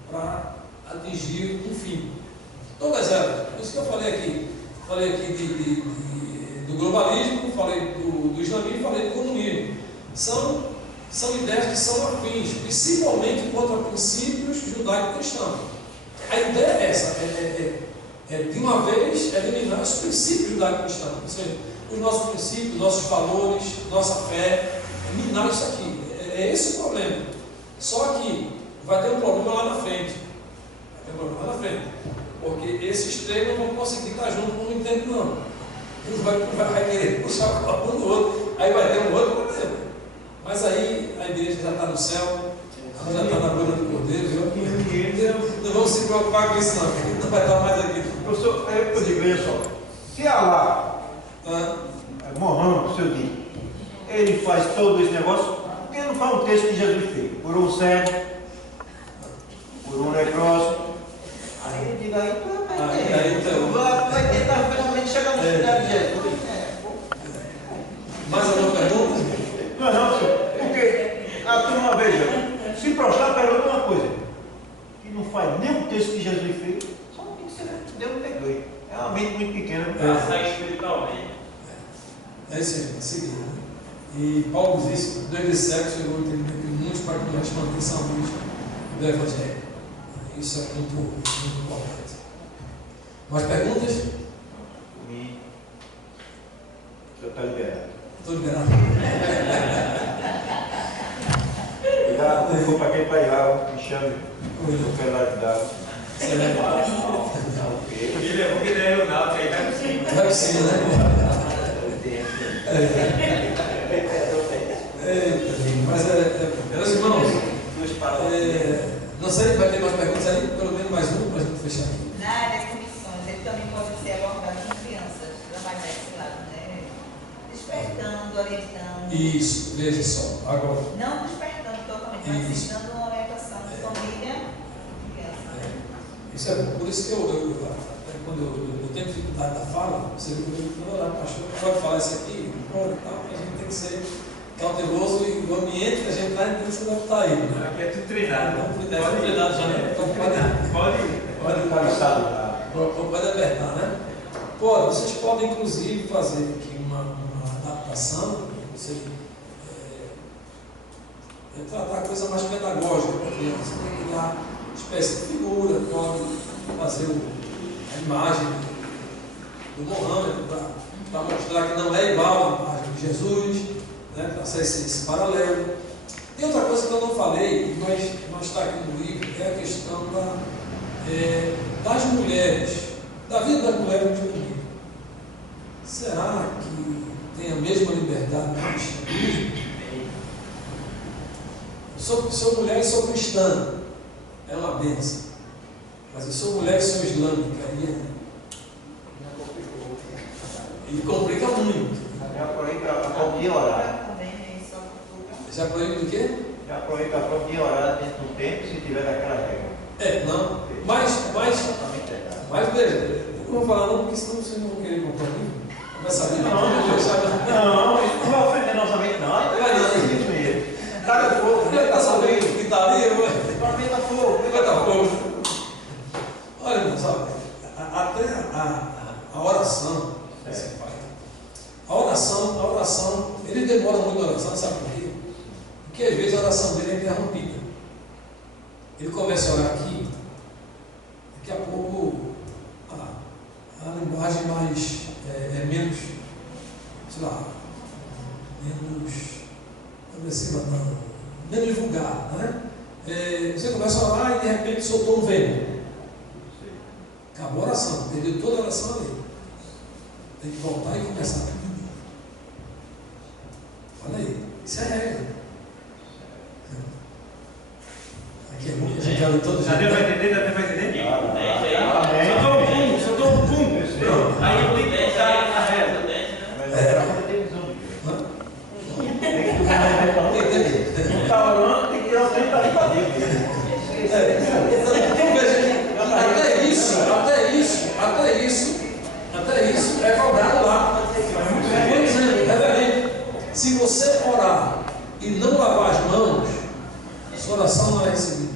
para atingir um fim. Todas elas. Por isso que eu falei aqui. Falei aqui do globalismo, falei do islamismo, falei do comunismo. São ideias que são afins, principalmente contra princípios judaico-cristãos. A ideia é essa, de uma vez eliminar os princípios judaico-cristãos, ou seja, os nossos princípios, nossos valores, nossa fé, minar isso aqui. É esse o problema. Só que vai ter um problema lá na frente. Porque esses três não vão conseguir estar juntos no tempo, não. Um vai querer puxar um do outro, aí vai ter um outro problema. Mas aí a igreja já está no céu, já está na boca do Cordeiro, não vamos se preocupar com isso, não vai estar mais aqui. Professor, eu digo, veja só, se Alá, Mohammed, seu dia, ele faz todo esse negócio, por que não faz um texto que Jesus fez? Por um cego, por um leproso. Aí eu digo, aí tu vai tentar finalmente chegar no cidade de Jesus. Mais alguma pergunta? Não, senhor, porque a turma, veja, se prostrar, pergunta uma coisa, que não faz nem o texto que Jesus fez, só não tem que ser, Deus não perdoe. É uma mente muito pequena. Passar espiritualmente. É isso aí, é seguir. E Paulo diz que Deus de cego chegou a entender que muitos para que nós mantenhamos a luz do Evangelho. Isso é muito importante. Mais perguntas? Sim. O senhor está liberado. Estou liberado. Já não for para quem vai lá, me chame. Eu quero lá ajudar. Você lembra? Ele é porque ele é Leonardo, aí vai por cima. Vai sim, né? Mas, meus irmãos, não sei, vai ter mais perguntas aí? Pelo menos mais uma para a gente fechar aqui. Na área de comissões, ele também pode ser abordado com crianças, trabalhar desse lado, né? Despertando, orientando. Isso, veja só, agora. Não despertando totalmente, mas dando uma orientação de família e criança. Isso é por isso que quando eu tenho dificuldade da fala, você me fala, pastor, pode falar isso aqui? Pode, tal, a gente tem que ser cauteloso e o ambiente que a gente está tem que se adaptar a ele. Né? Aqui é tudo treinado. Pode treinado já, né? Então, Pode ficar listado lá. Pode apertar, né? Pode, vocês podem inclusive fazer aqui uma adaptação, você tratar a coisa mais pedagógica para a criança, tem que dar uma espécie de figura, pode fazer a imagem do Mohammed para mostrar que não é igual à imagem de Jesus, né, para ser esse paralelo. Tem outra coisa que eu não falei, mas está aqui no livro, é a questão das mulheres, da vida das mulheres no mundo. Será que tem a mesma liberdade no cristianismo? Sou mulher e sou cristã, é uma bênção. Mas eu sou mulher e sou islâmica, e complica muito. Já aproveita a prova de orar. Já proíbe do quê? Já aproveita a prova de orar dentro do tempo, se tiver daquela regra. Não. Mas veja, eu não vou falar não, porque senão vocês não vão querer comprar livro. Vai saber. Não vai ofender nossa mente, não. Taca fogo. Ele está sabendo que está ali, Para mim está fogo. vai estar fogo. Olha, irmãos, até a oração, a oração, ele demora muito a oração, sabe por quê? vezes a oração dele é interrompida. Ele começa a orar aqui, daqui a pouco a linguagem mais é menos, sei lá, menos agressiva, não, menos vulgar, né? Você começa a orar e de repente soltou um vento. Acabou a oração, perdeu toda a oração ali. Tem que voltar e começar. Olha aí, isso é regra. Aqui é muito, a gente olha todo Já deu para entender? Já deu para entender? Soltou um pum. Pronto. Aí eu tenho que botar a reza. Está orando, tem que tirar o tempo para ir para Deus. Até isso é cobrado lá. Se você orar e não lavar as mãos, sua oração não é recebida.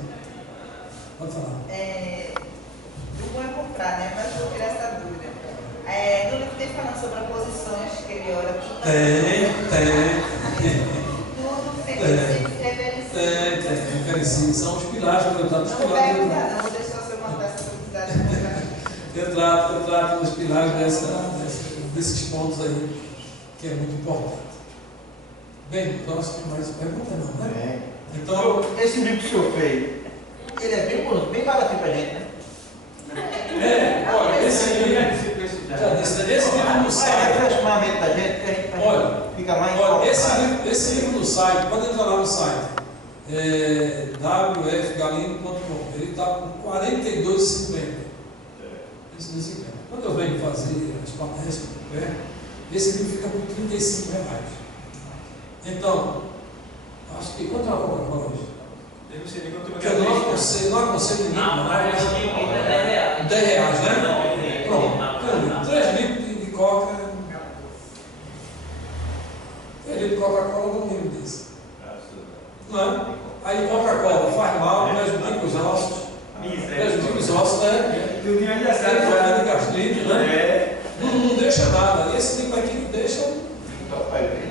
Pode falar. O bom é comprar, né? Mas eu vou tirar essa dúvida. No livro tem falando sobre as posições que ele ora. Tudo Tem. São os pilares do tratado dos não pilares. vai mudar, não. Vou deixar você montar essa publicidade. Eu trato dos pilares desses pontos aí, que é muito importante. Bem, próximo tem mais pergunta, não, né? Então, esse livro que o senhor fez, ele é bem baratinho para a gente, né? olha, esse livro no site. Aproximadamente da gente, que a gente fica mais. Olha, esse livro no site, pode entrar lá no site, wfgalino.com, ele está com R$42,50. Quando eu venho fazer as palestras, esse livro fica por R$35. Então, acho que quanto é uma Coca-Cola hoje? Porque eu não aconselho ninguém, não. R$10, né? Pronto. 3 litros de Coca. 3 litros de Coca-Cola no mínimo desse. Não é? Aí Coca-Cola faz mal, prejudica os ossos. Prejudica os ossos, né? Tem problema de gastrite, né? Não deixa nada. Esse livro aqui me deixa.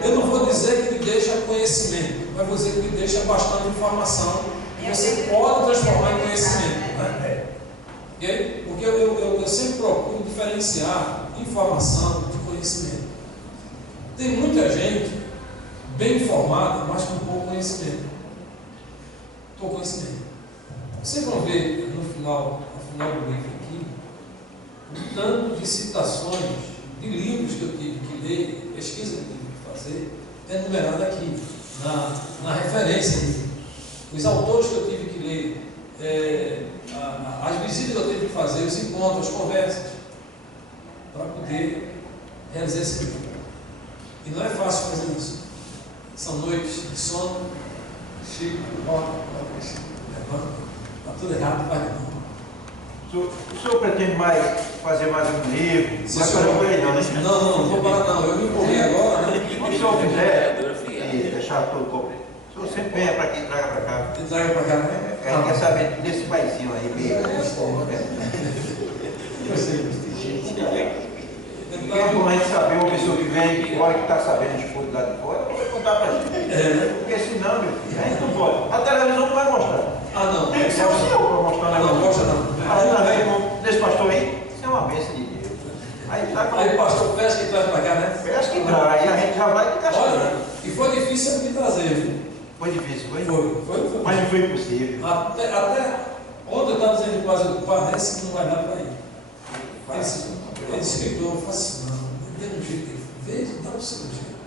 Eu não vou dizer que me deixa conhecimento, mas vou dizer que me deixa bastante informação que você pode transformar em conhecimento. Né? Porque eu sempre procuro diferenciar informação de conhecimento. Tem muita gente bem informada, mas com pouco conhecimento. Pouco conhecimento. Vocês vão ver no final do livro aqui, um tanto de citações de livros que eu tive que ler, pesquisa que eu tive que fazer, é numerado aqui, na referência. Os autores que eu tive que ler, as visitas que eu tive que fazer, os encontros, as conversas, para poder realizar esse livro. E não é fácil fazer isso. São noites de sono, Chico, levanta, está tudo errado, vai não. O senhor pretende fazer mais um livro? Não vou parar não. Eu me empolguei agora, né? Se o senhor quiser deixar todo o completo, o senhor sempre venha para aqui e traga para cá. Traga para cá, né? A gente quer saber desse paizinho aí. É bom a gente saber uma pessoa que vem de fora, que está sabendo de coisas lá de fora, pode contar para a gente. Porque senão, meu filho, a gente não pode. A televisão não vai mostrar. Não. Tem que ser o senhor para mostrar o negócio. Não mostra não. Aí também, desse pastor aí, isso é uma bênção de Deus. Aí o pastor pesca e traz para cá, né? Pesca e traz, e a gente já vai de cachorro. Olha, e foi difícil me trazer, viu? Foi difícil, foi? Foi. Mas não foi impossível. Até ontem eu estava dizendo quase, parece que não vai dar para ir. Esse escritor falou assim, não tem um jeito, veja, dá o seu jeito.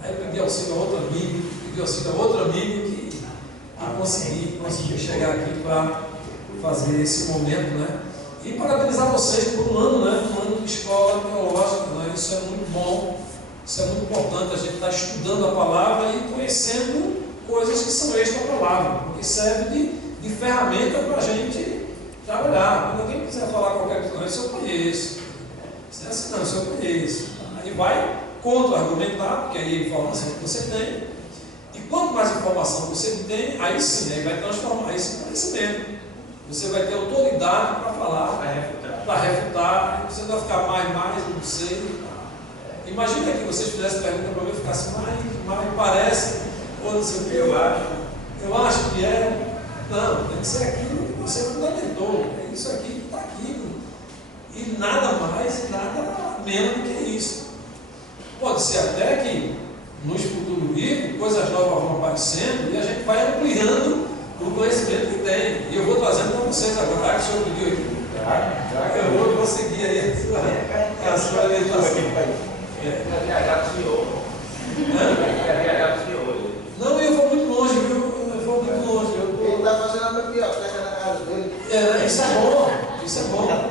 Aí eu pedi auxílio a outro amigo, que consegui chegar aqui para fazer esse momento, né? E parabenizar vocês por um ano, né? Um ano de escola teológica, né? Isso é muito bom, isso é muito importante, a gente está estudando a palavra e conhecendo coisas que são extra palavra, porque serve de ferramenta para a gente trabalhar. Quando alguém quiser falar qualquer coisa, isso eu conheço. Isso é assim, não, isso eu conheço. Aí vai contra-argumentar, porque aí a informação que você tem. E quanto mais informação você tem, aí sim, aí vai transformar isso em conhecimento. Você vai ter autoridade para falar, para refutar, você não vai ficar mais, não sei. Imagina que vocês fizessem pergunta para mim e ficasse mais, parece, pôr não sei o quê. Eu acho que é. Não, tem que ser aquilo que você fundamentou. É isso aqui que está aqui. E nada mais e nada menos do que isso. Pode ser até que nos futuros livros coisas novas vão aparecendo e a gente vai ampliando o conhecimento que tem. E eu vou trazendo para vocês agora. Que o senhor pediu aqui. Eu vou conseguir aí a sua legislação. Na verdade, o senhor